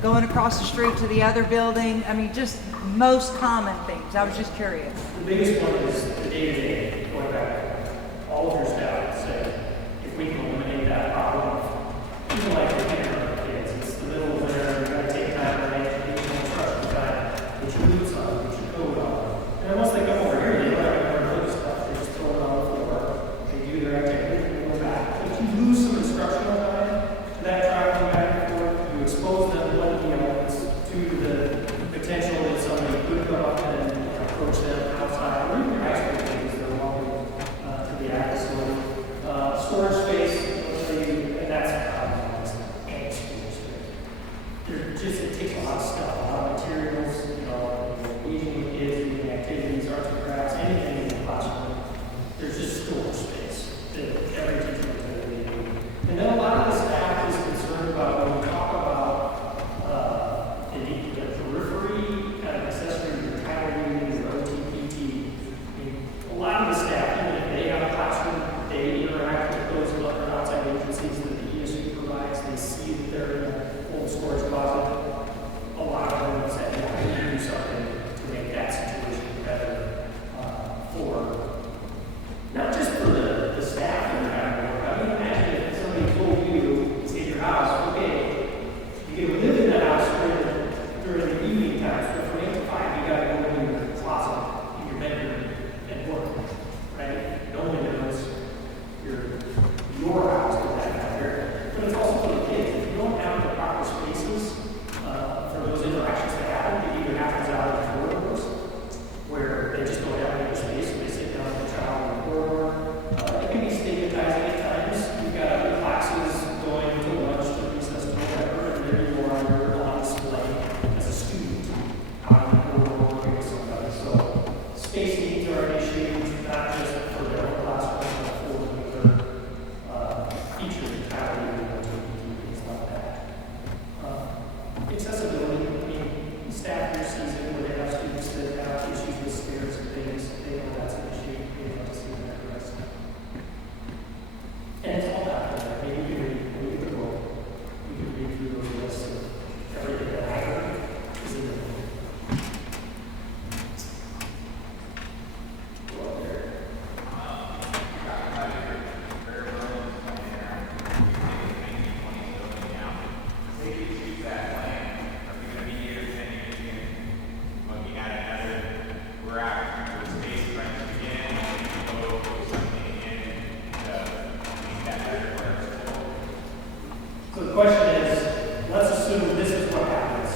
going across the street to the other building. I mean, just most common things. I was just curious. The biggest one is the day-to-day, going back. All of your staff said, if we can eliminate that problem, people like to care about the kids. It's the middle of winter, you gotta take time for educational instruction time, put your boots on, put your coat on. And once they come over here, they don't have to do stuff. They just throw it on the floor. They do their activity, they go back. If you lose some instructional time, that traveling back and forth, you expose them, it's to the potential that somebody could come up and approach them outside, or even your high school kids that are walking to the active school. Storage space, and that's any school space. It takes a lot of stuff, a lot of materials, engaging with kids, doing activities, arts and crafts, anything in the classroom. There's just storage space that every teacher is going to need. And then a lot of the staff is concerned about when we talk about the periphery, kind of accessory retirees, or OTPT. A lot of the staff, even if they have a classroom, they interact with those other outside agencies that the ESU provides. They see that they're in an old storage closet. A lot of them said, yeah, we need to do something to make that situation better for, not just for the staff that are having to work. I mean, imagine if somebody told you in your house, okay, you can live in the house during the evening times, but from 8 to 5, you got to go in your closet, in your bedroom, and work, right? No windows, your house for that matter. But it's also for the kids. If you don't have the proper spaces for those interactions to happen, it either happens out in the corridors, where they just don't have any space, and they sit down with the child in the corridor. It can be stigmatizing at times. You've got other classes going to lunch, to recess, to whatever, and there you are, you're on display as a student out in the corridor working with somebody. So space needs are an issue, not just for their own classroom, but for their teachers, faculty, and things like that. Accessibility, I mean, staff here sees it where they have students that have issues with stairs and things, they know that's an issue, they want to see that addressed. And it's all out there. I mean, you can read the book, you can read through those lists of everything that I heard is in the book. Go up there. So the question is, let's assume this is what happens.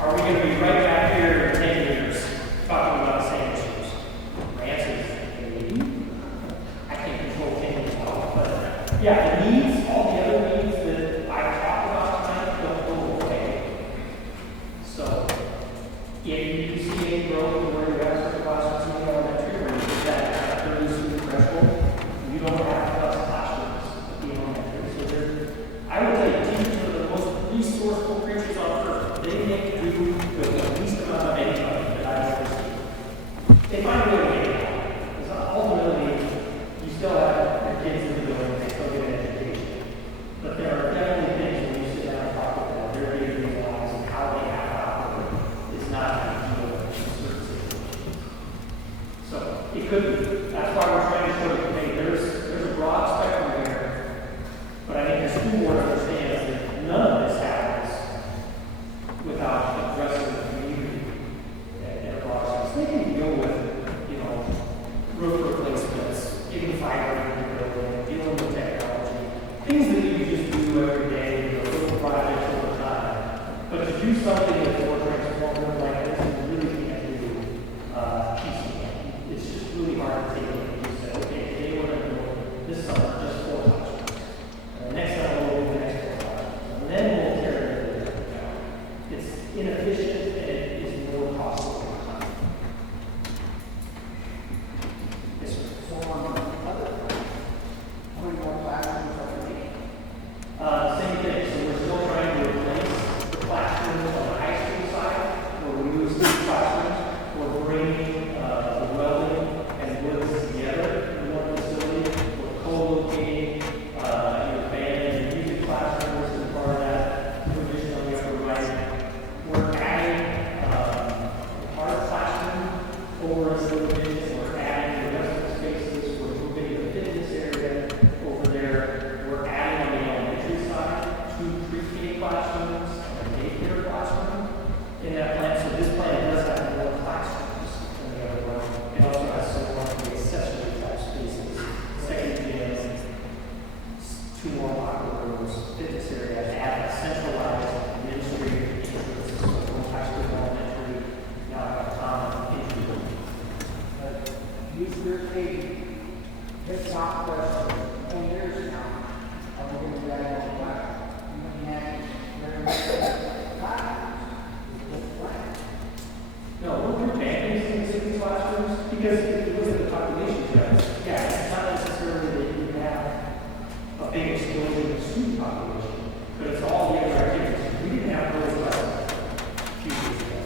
Are we going to be right back here in 10 years talking about the same issues? My answer is maybe. I can't control 10 years out, but yeah, the needs, all the other needs that I talked about tonight don't go away. So, yeah, you do see any growth in where you have certain classrooms in the elementary, where you get that 30 student threshold, you don't have enough classrooms at the elementary. I will tell you, teachers are the most resourceful creatures on earth. They make do with the least amount of income that I've ever seen. They find a way to get it out. Because ultimately, you still have your kids in the building, they still get an education. But there are definitely things when you sit down and talk with them, their day-to-day lives and how they have to operate is not ideal in certain situations. So it could be. That's why we're trying to show you, hey, there's a broad spectrum here, but I think the school board understands that none of this happens without addressing the community at a broad sense. They can deal with, you know, roof replacements, getting fiber in the building, dealing with technology, things that you just do every day, you know, little projects over time. But to do something that's more transformative like this, you really can't do piecemeal. It's just really hard to take it and you say, okay, today we're going to go this summer just 4 classrooms. And the next summer we'll do the next 4 classrooms. And then we'll tear it down. It's inefficient and it is more costly over time. Yes, sir. So on the other side, how many more classrooms are we needing? Same thing. So we're still trying to replace the classrooms on the high school side, where we lose 2 classrooms. We're bringing the welding and woods together in one facility. We're co-locating your band and music classrooms as part of that provision on the upper right. We're adding art classroom over in the division. We're adding the rest of the spaces. We're moving the fitness area over there. We're adding on the elementary side 2 pre-K classrooms and a daycare classroom in that plan. So this plan does have more classrooms than the other one. It also has some more of the accessory type spaces, second gyms, 2 more locker rooms, fitness area, add a centralized administrative entrance, so one high school elementary, now have a common entry. Use your pay, it's not question, 10 years now, are we going to drag on back? You can have very much class, it's a plan. No, we're banking these classrooms because if you look at the population trends, yeah, it's not necessarily that you have a big explosion of student population, but it's all the other activities. We didn't have those lessons a few years ago.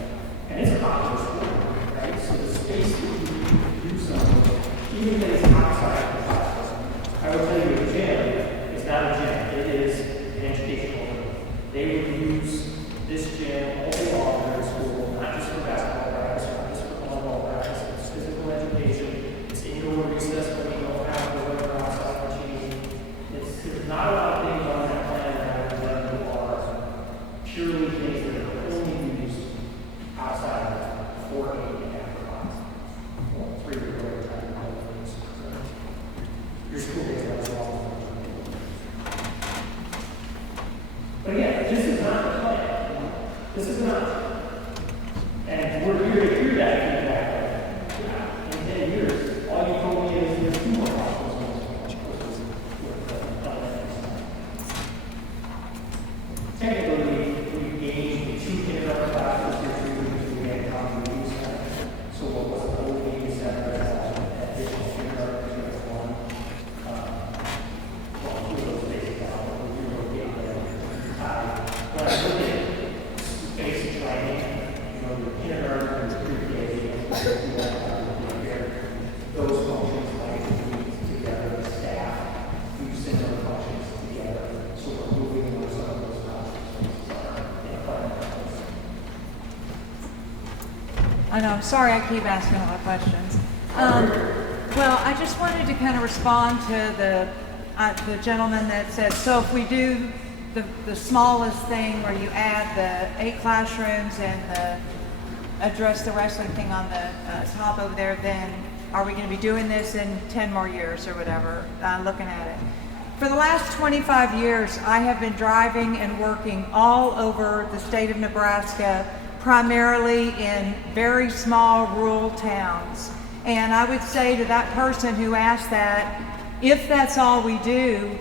And it's a popular sport, right? So the space that you need to do something, even if it's outside of the classroom. I will tell you, a gym is not a gym. It is an educational room. They would use this gym all day long during school, not just for basketball practice, not just for volleyball practice. It's physical education. It's indoor recess when we don't have the weather outside machine. There's not a lot of things on that plan that I would let them are purely things that are only used outside of 4 8 and after class. Well, 3 or 4 time things. Your school days are long. But again, this is not the plan. This is not. And we're here to hear that feedback. In 10 years, all you told me is there's 2 more hospitals. Technically, we gained 2 kindergarten classes here 3 weeks we had common use center. So what was the old meeting center as additional kindergarten, there was 1. Well, 2 of those spaces now, but we relocated them. But I look at basic training, you know, the kindergarten and the pre-K, those functions like together, the staff, do similar functions together. So we're moving where some of those classroom spaces are in a plan. I know, I'm sorry I keep asking a lot of questions. Well, I just wanted to kind of respond to the gentleman that said, so if we do the smallest thing where you add the 8 classrooms and address the wrestling thing on the top over there, then are we going to be doing this in 10 more years or whatever, looking at it? For the last 25 years, I have been driving and working all over the state of Nebraska, primarily in very small rural towns. And I would say to that person who asked that, if that's all we do,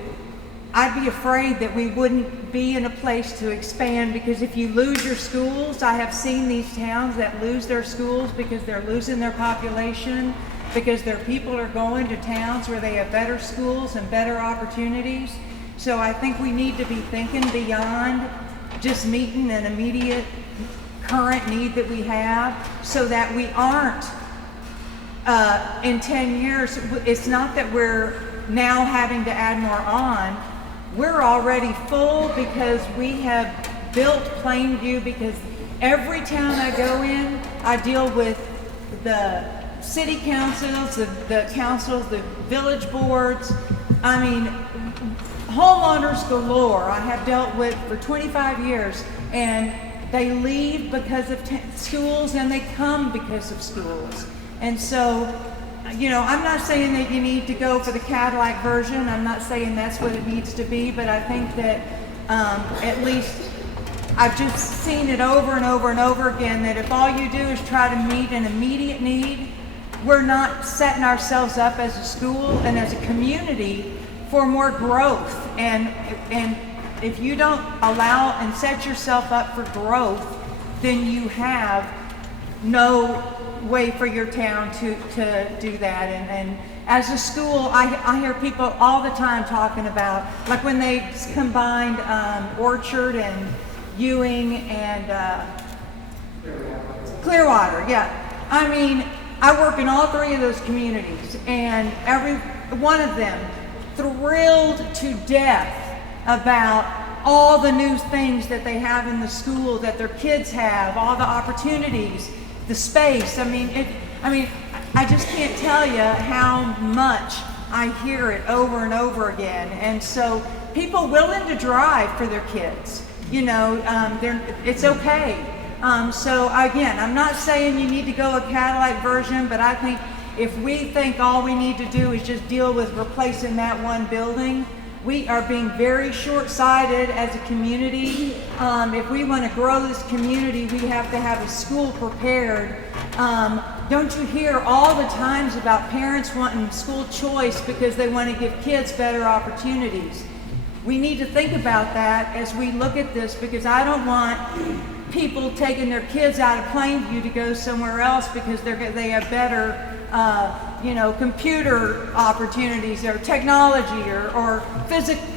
I'd be afraid that we wouldn't be in a place to expand, because if you lose your schools, I have seen these towns that lose their schools because they're losing their population, because their people are going to towns where they have better schools and better opportunities. So I think we need to be thinking beyond just meeting an immediate current need that we have, so that we aren't in 10 years, it's not that we're now having to add more on. We're already full because we have built Plainview, because every town I go in, I deal with the city councils, the councils, the village boards. I mean, homeowners galore I have dealt with for 25 years, and they leave because of schools and they come because of schools. And so, you know, I'm not saying that you need to go for the Cadillac version. I'm not saying that's what it needs to be, but I think that at least I've just seen it over and over and over again, that if all you do is try to meet an immediate need, we're not setting ourselves up as a school and as a community for more growth. And if you don't allow and set yourself up for growth, then you have no way for your town to do that. And as a school, I hear people all the time talking about, like when they combined Orchard and Ewing and Clearwater, yeah. I mean, I work in all three of those communities, and every one of them thrilled to death about all the new things that they have in the school, that their kids have, all the opportunities, the space. I mean, I just can't tell you how much I hear it over and over again. And so people willing to drive for their kids, you know, it's okay. So again, I'm not saying you need to go a Cadillac version, but I think if we think all we need to do is just deal with replacing that one building, we are being very short-sighted as a community. If we want to grow this community, we have to have a school prepared. Don't you hear all the times about parents wanting school choice because they want to give kids better opportunities? We need to think about that as we look at this, because I don't want people taking their kids out of Plainview to go somewhere else because they have better computer opportunities or technology or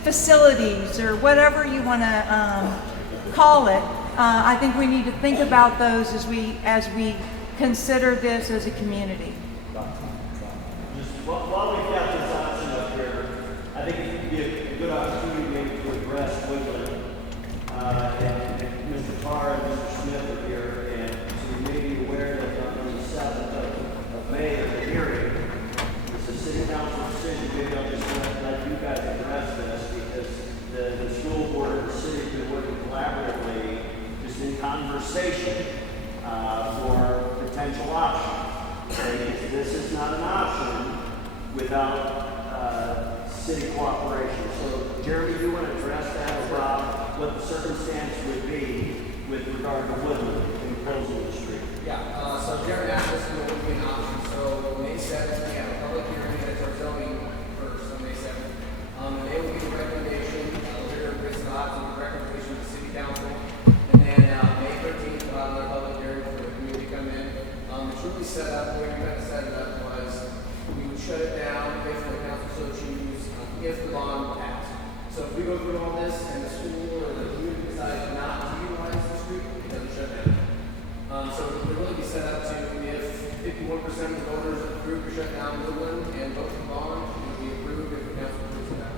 facilities or whatever you want to call it. I think we need to think about those as we consider this as a community. Just while we've got this option up here, I think it would be a good opportunity maybe to address Woodland. And Mr. Carr and Mr. Smith are here, and so you may be aware that on the 7th of May of the hearing, it's a city council decision. Maybe I'll just let you guys address this, because the school board and the city have been working collaboratively, just in conversation, for potential options. And this is not an option without city cooperation. So, Jeremy, you want to address that about what the circumstance would be with regard to Woodland and closing the street? Yeah, so Jeremy asked us if it would be an option. So May 7th, we have a public hearing at our zoning first on May 7th. And they will give a recommendation, later based on the recommendation of the city council. And then May 13th, we'll have another public hearing for the community to come in. It's really set up, the way we kind of set it up was we would shut it down if the council so choose, if the bond passed. So if we go through all this and the school or the community decides not to utilize the street, it doesn't shut down. So it would really be set up to if 51% of the voters approve to shut down Woodland and vote for bond, it would be approved if the council approves it out.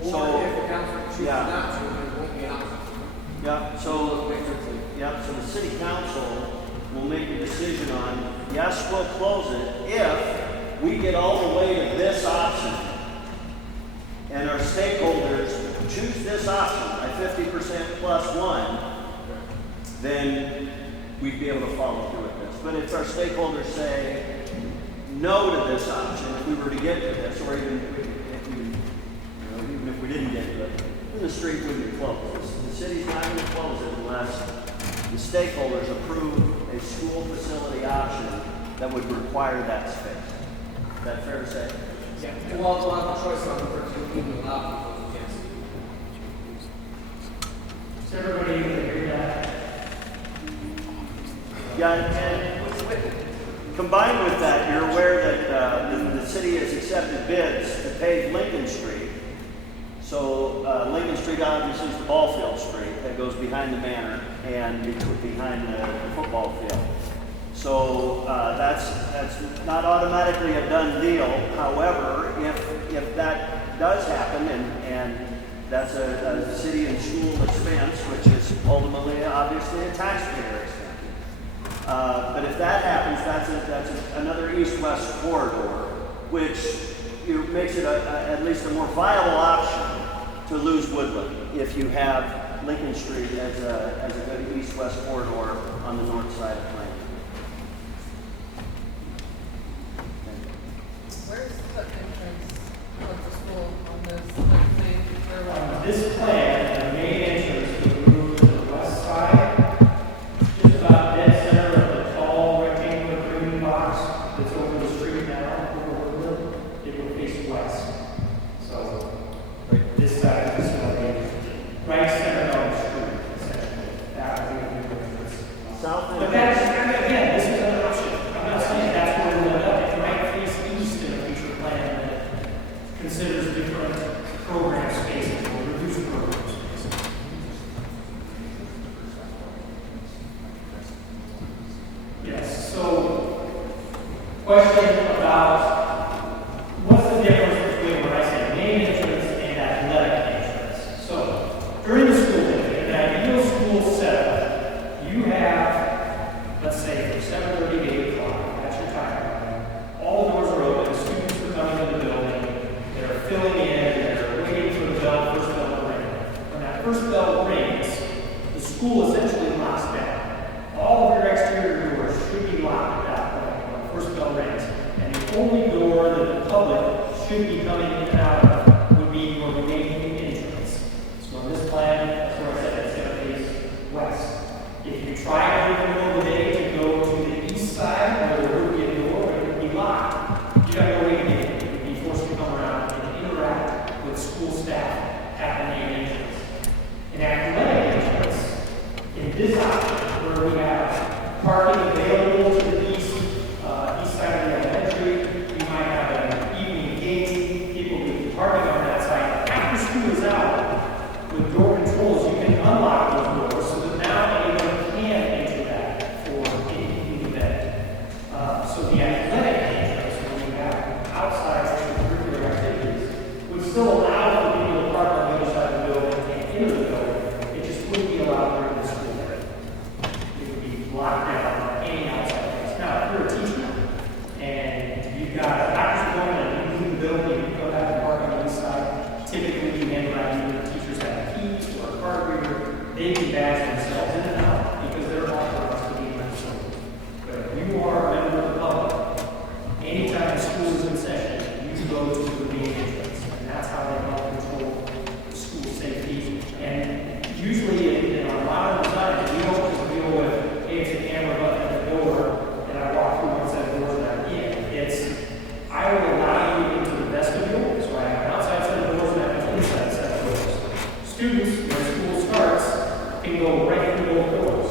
Or if the council chooses not to, then it won't be an option. Yeah, so the city council will make a decision on, yes, we'll close it if we get all the way to this option and our stakeholders choose this option by 50% plus one, then we'd be able to follow through with this. But if our stakeholders say no to this option, if we were to get to this, or even if we didn't get to it, then the street wouldn't be closed. The city's not going to close it unless the stakeholders approve a school facility option that would require that space. Is that fair to say? Yeah, we'll have a choice on the first meeting to allow people to cancel. Does everybody agree that? Yeah, and combined with that, you're aware that the city has accepted bids to pave Lincoln Street. street obviously is the ball field street that goes behind the manor and behind the football field. So that's not automatically a done deal. However, if that does happen and that's a city and school expense, which is ultimately obviously a taxpayer expense. But if that happens, that's another east-west corridor, which makes it at least a more viable option to lose Woodland if you have Lincoln Street as a good east-west corridor on the north side of Plainview. Where's the entrance of the school on this? Like, say, This plan, the main entrance will move to the west side, just about dead center of the tall rectangular green box that's over the street now, over Woodland. It will face west. So, this side is right center on the street, essentially. That will be the entrance. South But that's, again, this is an option. I'm not saying that's where we'll end up. It might face east in a future plan that considers different program spaces or reduced program spaces. Yes, so question about what's the difference between what I say main entrance and athletic entrance? So during the school day, in an ideal school setup, you have, let's say, from 7:30 to 8 o'clock, that's your time. All the doors are open, students are coming into the building, they're filling in, they're waiting for the bell, first bell to ring. When that first bell rings, the school essentially locks down. All of your exterior doors should be locked at that point when the first bell rings. And the only door that the public should be coming in and out of would be your main entrance. So in this plan, that's where I said it's going to face west. If you try in the middle of the day to go to the east side, where there would be a door, it would be locked. You got to go wait again. You would be forced to come around and interact with school staff at the main entrance. An athletic entrance, in this option, where we have parking available to the east side of the elementary, you might have an evening gate, people will be parking on that side. After school is out, with door controls, you can unlock those doors so that now anyone can enter that for any event. So the athletic entrance, where we have outside extracurricular activities, would still allow for people to park on the other side of the building and enter the building. It just wouldn't be allowed during the school day. It would be locked down on any outside place. Now, if you're a teacher and you've got a doctor's appointment and you leave the building, you go back and park on the east side, typically you hand around either the teachers have keys or a card reader. They can badge themselves in and out because they're authorized to be in that facility. But if you are a member of the public, anytime school is in session, you go to the main entrance. And that's how they help control school safety. And usually in our modern design, we don't just deal with, hey, it's a camera button at the door, and I walk through one set of doors and I'm in. It's, I will allow you into the vestibule, so I have an outside set of doors and I have an inside set of doors. Students, when school starts, can go right through both doors.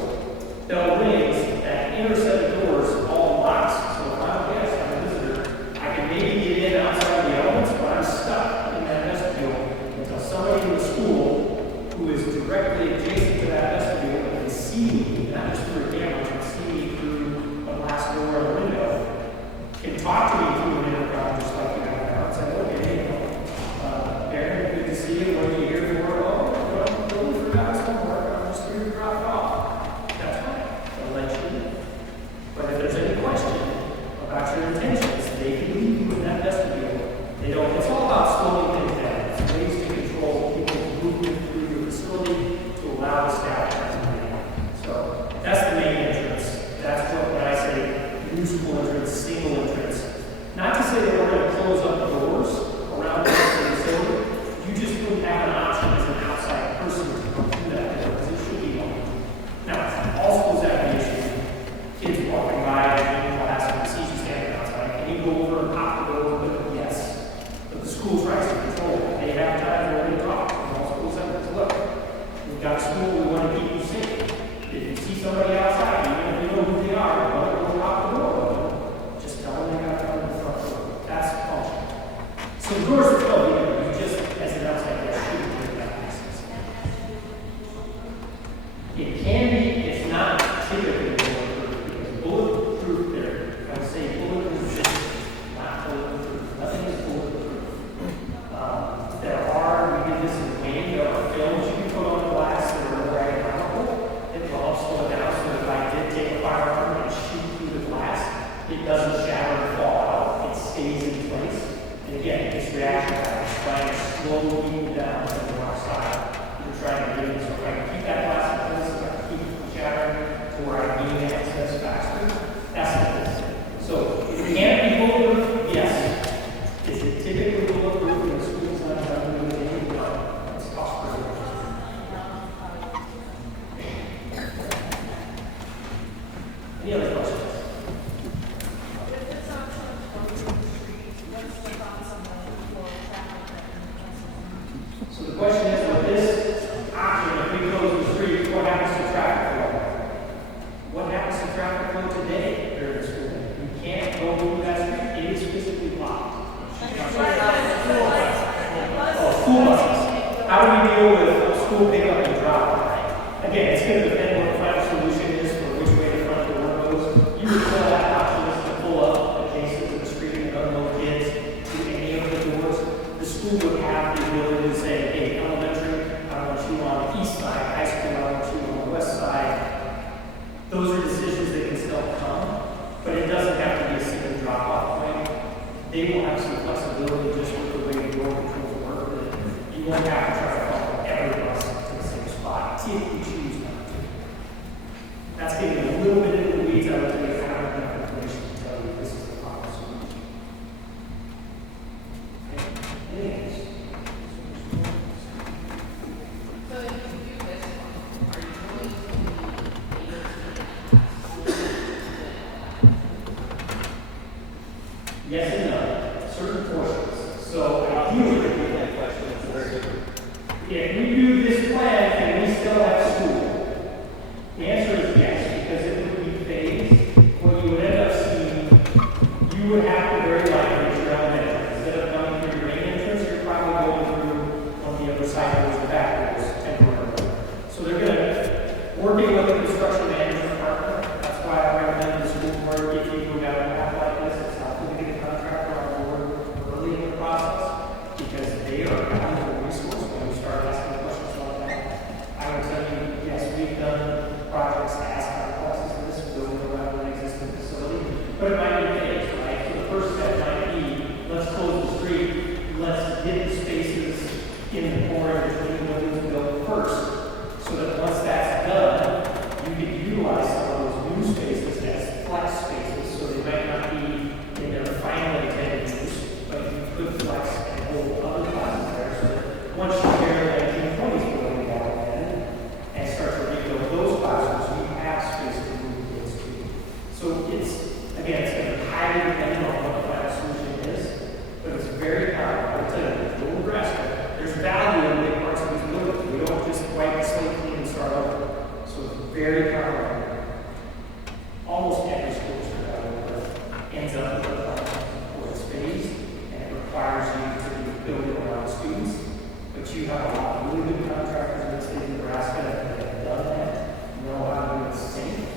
Bell rings, that inner set of doors all locks. So if I'm a guest, I'm a visitor, I can maybe get in outside the elements, but I'm stuck in that vestibule until somebody in the school who is directly adjacent to that vestibule and can see me, not just through a camera, can see me through a glass door or a window, can talk to me through an intercom just like you have now and say, okay, Aaron, good to see you. What are you here for? Oh, well, I'm really forgot some homework. I'm just here to drop it off. That's fine. They'll let you in. But if there's any question about your intentions, they can leave you in that vestibule. They don't. It's all about slowing things down. It's ways to control people's movement through your facility to allow the staff to come. So that's the main entrance. That's what when I say new school entrance, single entrance. Not to say that we're going to close up the doors around the facility. You just wouldn't have an option as an outside person to come through that door because it should be locked. Now, all schools have an issue. Kids walking by in class and see you standing outside. Can you go over and pop the door open? Yes. But the school tries to control it. They have times where they talk. And all schools have to look. We've got a school, we want to keep you safe. If you see somebody outside, even if you know who they are, don't go lock the door open. Just tell them they got to come to the front door. That's the function. So the doors are closed, you just, as an outside guest, shouldn't do that access. So the question is, with this option, if we close the street, what happens to traffic flow? What happens to traffic flow today during the school day? You can't go through that street, it is physically blocked. Oh, school buses. How do we deal with school pickup and drop? Again, it's going to depend what the final solution is for which way the front door goes. You would still have options to pull up adjacent to the street and unload kids to any of the doors. The school would have the ability to say, hey, elementary, I want you on the east side, high school, I want you on the west side. Those are decisions that can still come, but it doesn't have to be a single drop-off point. They will have some flexibility just with the way the door controls work, that you won't have to try to follow every bus to the same spot if you choose not to. That's getting a little bit into the weeds. I would tell you, I don't have enough information to tell you this is the proper solution. Okay. Anything else? So if you do this one, are you going to be able to Yes and no. Certain portions. So ideally, That question is very good. if we do this plan, can we still have school? The answer is yes, because it would be phased. What you would end up seeing, you would have to very likely reach your elementary. Instead of coming through your main entrance, you're probably going through on the other side towards the back doors temporarily. So they're going to, working with the construction management partner, that's why I recommend the school board, if you go down a path like this, it's helpful to get a contractor on board early in the process, because they are a valuable resource when we start asking questions like that. I would tell you, yes, we've done projects as complex as this, building around an existing facility, but it might be phased, right? So the first step might be, let's close the street, let's get the spaces in the corner between the buildings built first, so that once that's done, you can utilize some of those new spaces as flex spaces, so they might not be in their final intended use, but you could flex and hold other classes there, so that once you tear the 1920s building down again and start to rebuild those classrooms, you have space to move kids to. So it's, again, it's going to be highly dependent on what the final solution is, but it's very powerful. I would tell you, it's a little aggressive. There's value in big parts of these buildings. We don't just wipe the slate clean and start over. So it's very powerful. Almost every school district I work with ends up with a plan or it's phased, and it requires you to be building around students. But you have a lot of really good contractors in the state of Nebraska that have done that, know how to do it safe,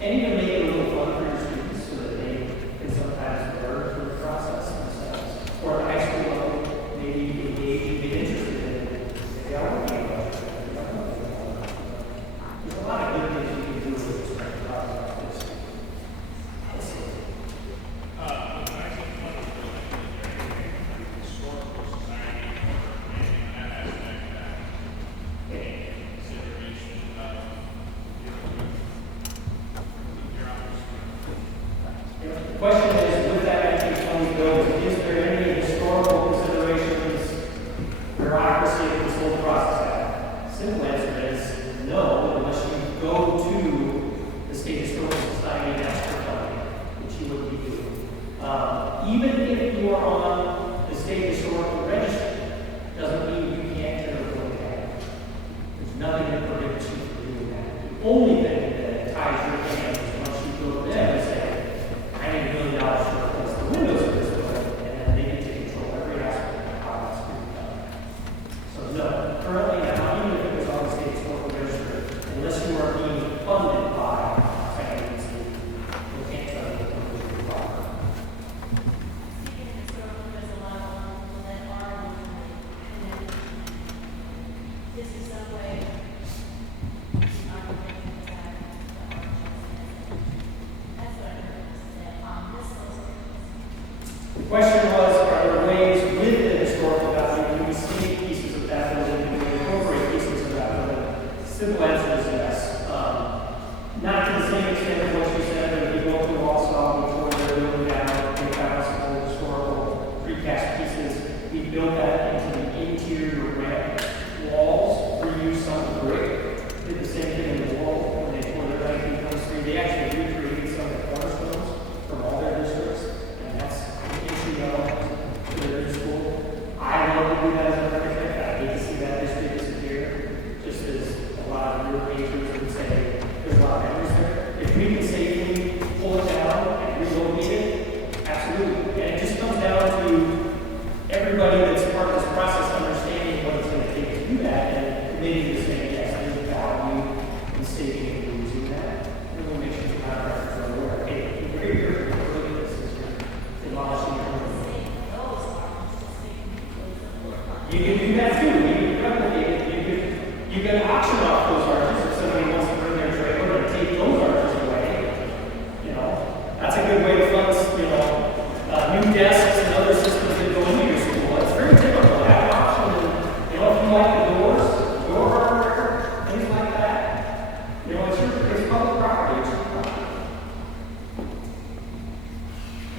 and even make it a little fun for your students so that they can sometimes learn through the process themselves. Or at the high school level, maybe engage and get interested in it. If they are working on it, there's a lot of good things you can do with this kind of project like this. Let's see. The question is, with that 1920 building, is there any historical considerations, bureaucracy of this whole process? Simple answer is no, unless you go to the State Historical Society and ask for funding, which you would be doing. Even if you are on the State Historical Register, doesn't mean you can't tear the building down. There's nothing that prohibits you from doing that. The only thing that ties your hands is once you go to them and say, I need $1 million to replace the windows of this building, and then they get to control every aspect of how it's being done. So no, currently now, even if it was on the state historical register, unless you are being funded by an agency, you can't tell you what comes with your property. This is some way, that's what I heard, The question was, are there ways with the historical value, can we see pieces of that building, can we incorporate pieces of that building? Simple answer is yes. Not to the same extent of what you said, but if you go to Walsall before they're building down, they found some old historical precast pieces. We built that into the interior ramp walls, reused some of the brick, did the same thing in the wall when they tore their 1923. They actually recreated some of the cornerstones from all their districts, and that's an entry element to their new school. I love to do that as an architect. I hate to committee is saying, yes, there's value in saving and losing that. And we'll make sure the contractors are aware, hey, we're here for this is demolishing your home. You can do that too. You can replicate it. You can auction off those arches if somebody wants to bring their trailer and take those arches away. You know, that's a good way to fund, new desks and other systems that go into your school. It's very typical. Have auction and, if you like the doors, door hardware, things like that. It's public property. It's your property.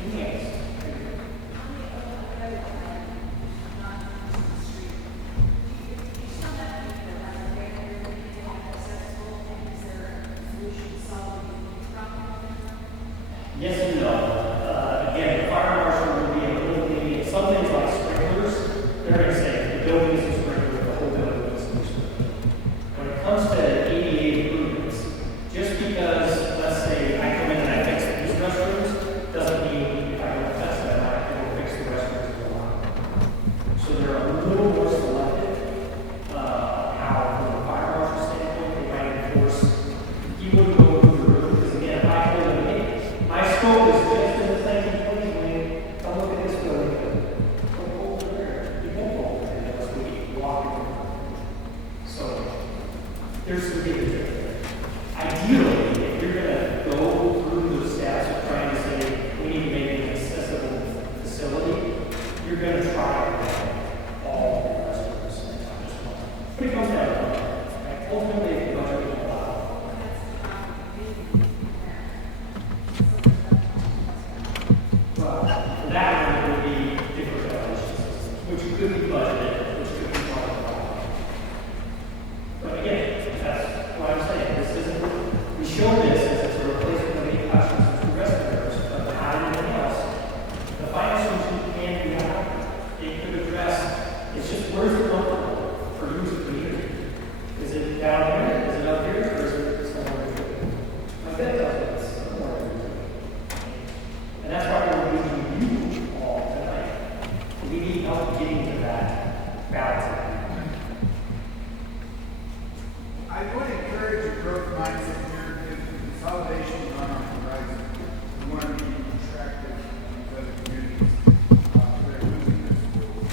Anything else? Yes and no. Again, the fire marshal will be able to some things like sprinklers. They're going to say the building is a sprinkler, the whole building is a sprinkler. When it comes to ADA improvements, just because, let's say, I come in and I fix these restrooms, doesn't mean if I don't touch them, I can go fix the restrooms in the line. So they're a little more selective how, from a fire marshal standpoint, they might enforce. He wouldn't go through the room because, again, if I told him, hey, my scope is just in the same place when you come look at this building. Don't go over there. You won't go over there unless we walk in. So there's some big difference. Ideally, if you're going to go through the steps of trying to say we need to make it an accessible facility, you're going to try to have all the restrooms. But it comes down to right? Ultimately, if the budget will allow. Well, for that one, it would be different evaluations, which could be budgeted, which could be part of the problem. But again, that's what I'm saying. This isn't, we show this as it's a replacement of 8 classrooms and 2 respirators, but not anything else. The financial can be out. It could address, it's just where's it comfortable for you as a community? Is it down here? Is it up here? Or is it somewhere in between? My bet tells me it's somewhere in between. And that's why we're using you all tonight. We need help getting to that balance. I would encourage a growth mindset here, if consolidation is on our horizon. We want to be attractive to other communities that are losing their schools.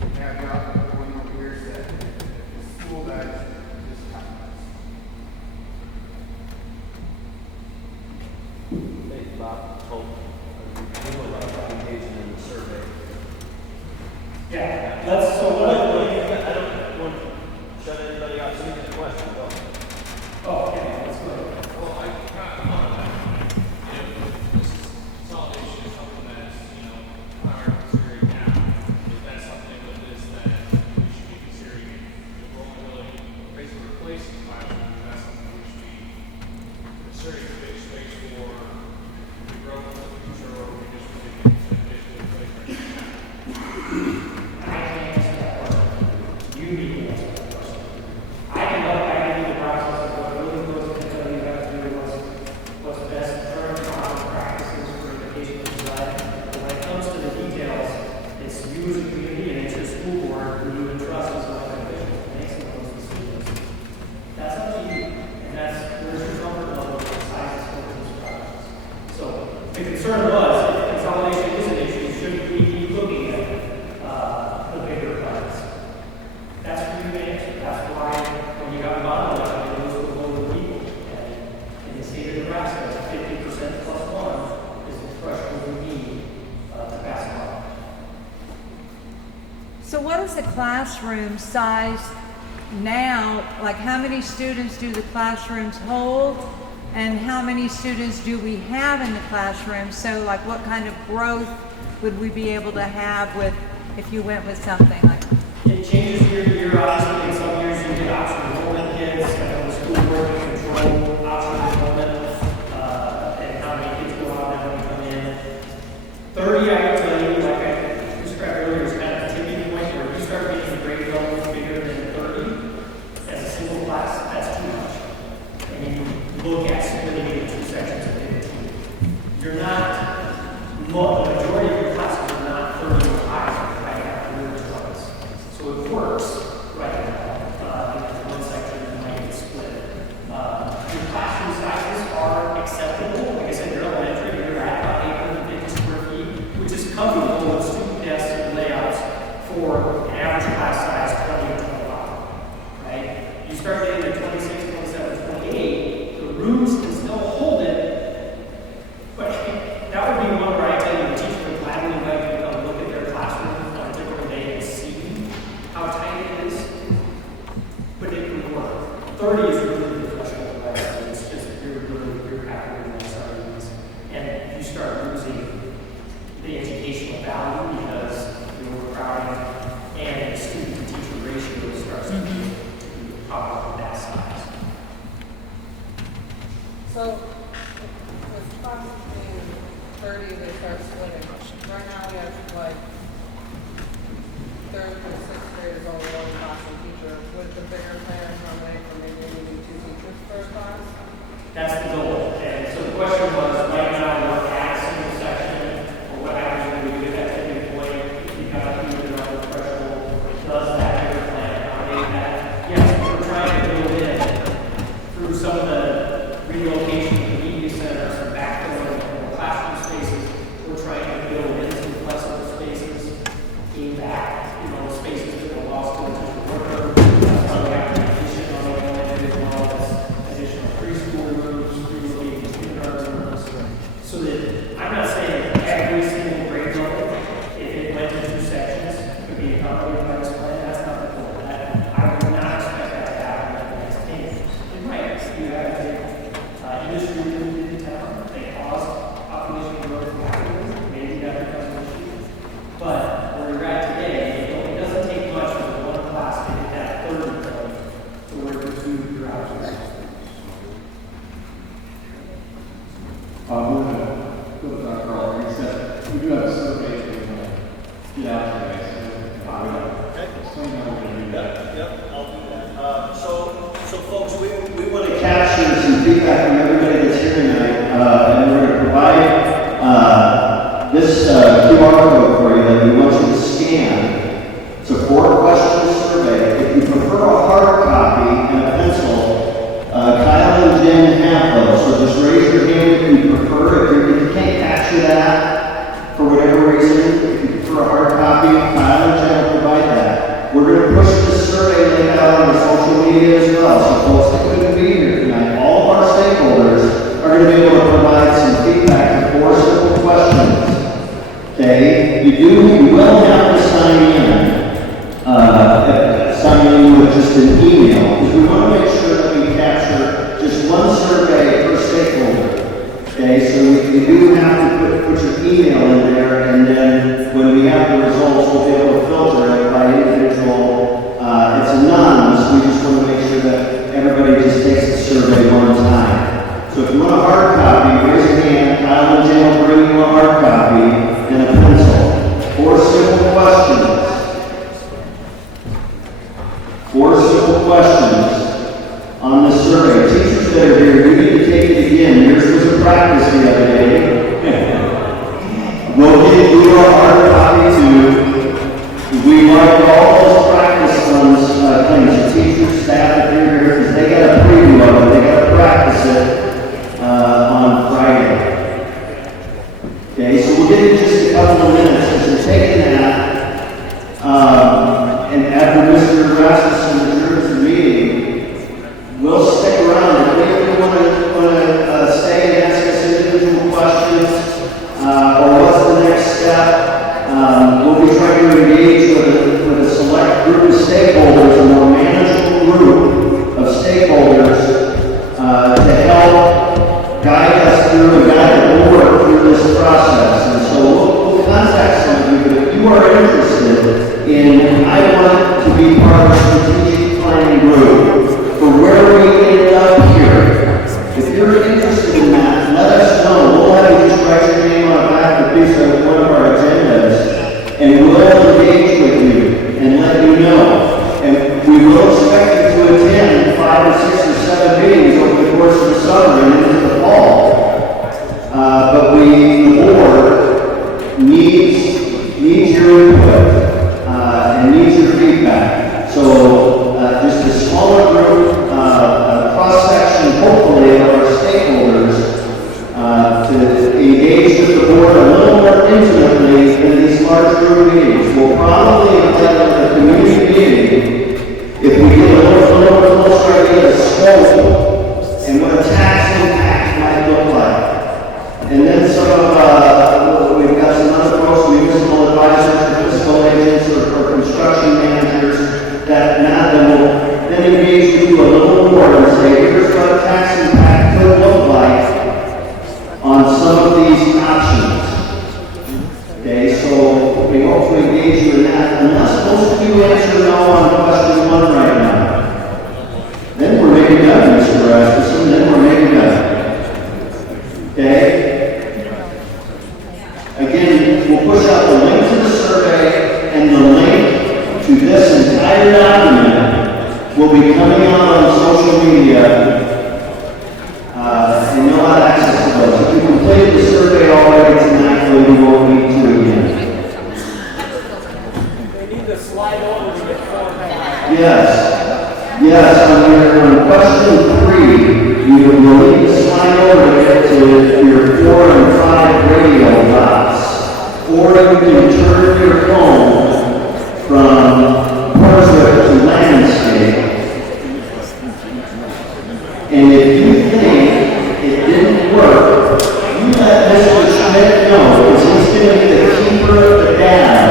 We have the other one over here said, if the school dies, just happens. Thank you, Bob. Hope. Engaging in the survey. Yeah, let's, so what I don't want to shut anybody out, so you can question. Go. oh, okay, let's go. Well, I kind of want to, this is consolidation is something that's, kind of considering now. Is that something with this that we should be considering if we're only really basically replacing classrooms? Is that something we should be considering to make space for the growth of the future, or are we just really basically replacing right now? I can't answer that question. You need to answer that question. I can look back into the process of what really goes into tell you have to do what's best current common practices for education design. But when it comes to the details, it's you as a community and it's your school board who you entrust as an official to make some of those decisions. That's up to you. And that's where's your comfort level with the size and scope of these projects. So the concern was if consolidation is an issue, should we be looking at the bigger plans? That's for you to answer. That's why when you got bottom line, it was below the people. And in the state of Nebraska, 50% plus 1 is the threshold we need to pass a law. So what is the classroom size now? Like how many students do the classrooms hold? And how many students do we have in the classroom? So like what kind of growth would we be able to have with, if you went with something like? It changes year to year, obviously. In some years you get option enrollment kids, the school board can control option enrollment, and how many kids go out and how many come in. 30, I can tell you, like I described earlier, is kind of a tipping point where you start getting the grade levels bigger than 30 as a single class, that's too much. And you look at splitting it into 2 sections of 15. You're not, the majority of your classes are not 30 or higher, right? After year 12. So, with classes being 30, they start splitting. Right now, we have like third and sixth graders only one class and teacher. Would the bigger plan accommodate for maybe needing 2 teachers per class? That's the goal. And so the question was, right now, we're at a single section, or what happens when we get that tipping point, if you got to do another threshold, does that bigger plan accommodate that? Yes, we're trying to build in through some of the relocation of the media centers and backfilling of classroom spaces. We're trying to build in some flexible spaces in that, spaces that were lost to the worker. That's why we have to addition on the elementary as well as additional preschool rooms, relocating kindergarten rooms. So that, I'm not saying every single grade level, if it went to 2 sections, could be accommodated by this plan. That's not the goal. I would not expect that to happen in the next 10 years. It might. You have a industry moved into town. They cause population growth rapidly. Maybe that becomes an issue. But where you're at today, it doesn't take much for the one class to get that third to where you're 2 year out. We're going to go with Dr. Carl. He said, we do have a survey that we want to get out today. So we're going to explain how we're going to do that. Yep, I'll do that. So folks, we want to capture some feedback from everybody that's here tonight, and we're going to provide this QR code for you that we want you to scan. It's a 4-question survey. If you prefer a hard copy and a pencil, Kyle and Jen have those, so just raise your hand if you prefer. If you can't capture that for whatever reason, if you prefer a hard copy, Kyle and Jen will provide that. We're going to push this survey link out on social media as well, so folks that couldn't be here tonight, all of our stakeholders are going to be able to provide some feedback to 4 simple questions. Okay, you will have to sign in with just an email, because we want to make sure that we capture just one survey per stakeholder. Okay, so you do have to put your email in there, and then when we have the results, we'll be able to filter it by individual. It's anonymous. We just want to make sure that everybody just takes the survey one time. So if you want a hard copy, raise your hand. Kyle and Jen will bring you a hard copy and a pencil. 4 simple questions. 4 simple questions on the survey. Teachers that are here, you need to take it again. Yours was a practice the other day. We'll give you a hard copy too. We like all those practice things. Teachers, staff, if you're here, because they got a preview of it. They got to practice it on Friday. Okay, so we'll give you just a couple of minutes as you're taking that. And after Mr. Rasmussen adjourns the meeting, we'll stick around. If you want to stay and ask us individual questions, or what's the next step, we'll be trying to engage with a select group of stakeholders, a more manageable group of stakeholders, to help guide us through and guide the board through this process. And so we'll contact some of you, but if you are interested in, I want to be part of a strategic planning group for where we end up here. If you're interested in that, let us know. We'll have you just write your name on a back piece of one of our agendas, and we'll engage with you and let you know. And we will expect you to attend 5 or 6 or 7 meetings over the course of the summer and into the fall. But the board needs your input. And needs your feedback. So just a smaller group, cross-section, hopefully, of our stakeholders to engage with the board a little more intimately in these large group meetings. We'll probably invite them to a community meeting if we get a little closer idea of the scope and what a tax impact might look like. And then we've got some other folks, municipal advisors, fiscal agents, or construction managers that now will be coming out on social media, and you'll have access to those. If you completed the survey already tonight, then you won't need to again. They need to slide over to get forward. Yes, on question 3, you will need to slide over to get to your 4 and 5 radio dots, or you can turn your phone from portrait to landscape. And if you think it didn't work, you let Mr. Schmidt know, because he's going to be the keeper of the data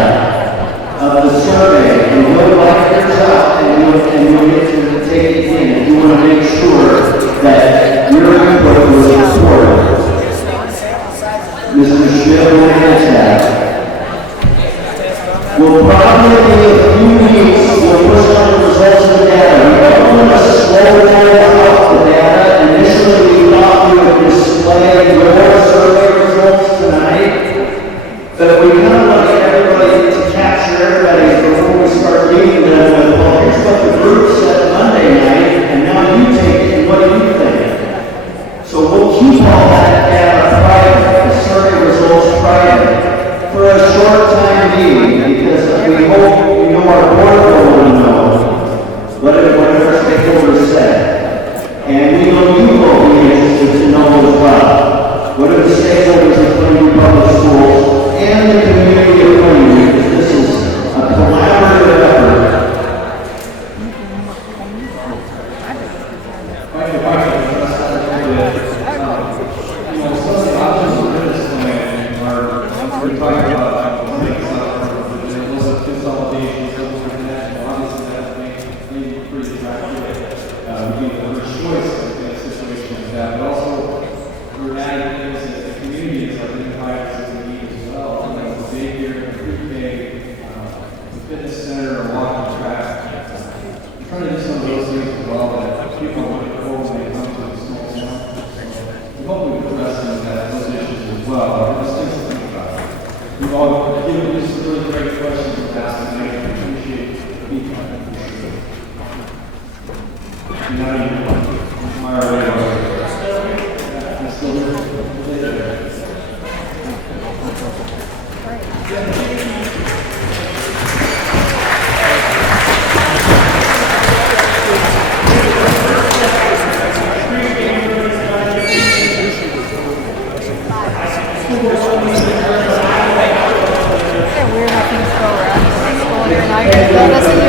of the survey, and he'll write yours up, and you'll get to take it in. You want to make sure that your input was recorded. Mr. Schmidt will answer that. We'll probably be a few weeks, we'll push on the results of the data. We don't want to slow down the data. Initially, we thought we would display your survey results tonight, but we kind of want everybody to capture everybody before we start leaving them with, well, here's what the group said Monday night, and now you take it, and what do you think? So we'll keep all that data private, the survey results private, for a short time being, because we hope our board will want to know what our stakeholders said. And we know you will be interested to know as well. What are the stakeholders of Plainview Public Schools and the community of Plainview? Because this is a collaborative effort. Some of the options for this plan are, we talked about consolidations, obviously that may be pretty attractive. We gave the first choice in a situation like that, but also we're adding things that the community has identified as a need as well, like the daycare, the pre-K, the fitness center, or walking track. We're trying to do some of those things as well that people want to go when they come to the small town. We hope we address those issues as well. There's things to think about. We've all given you some really great questions in the past, and I appreciate the feedback. Not even my radar. I'm still there. Weird how things go around. School here, now you're gonna throw this in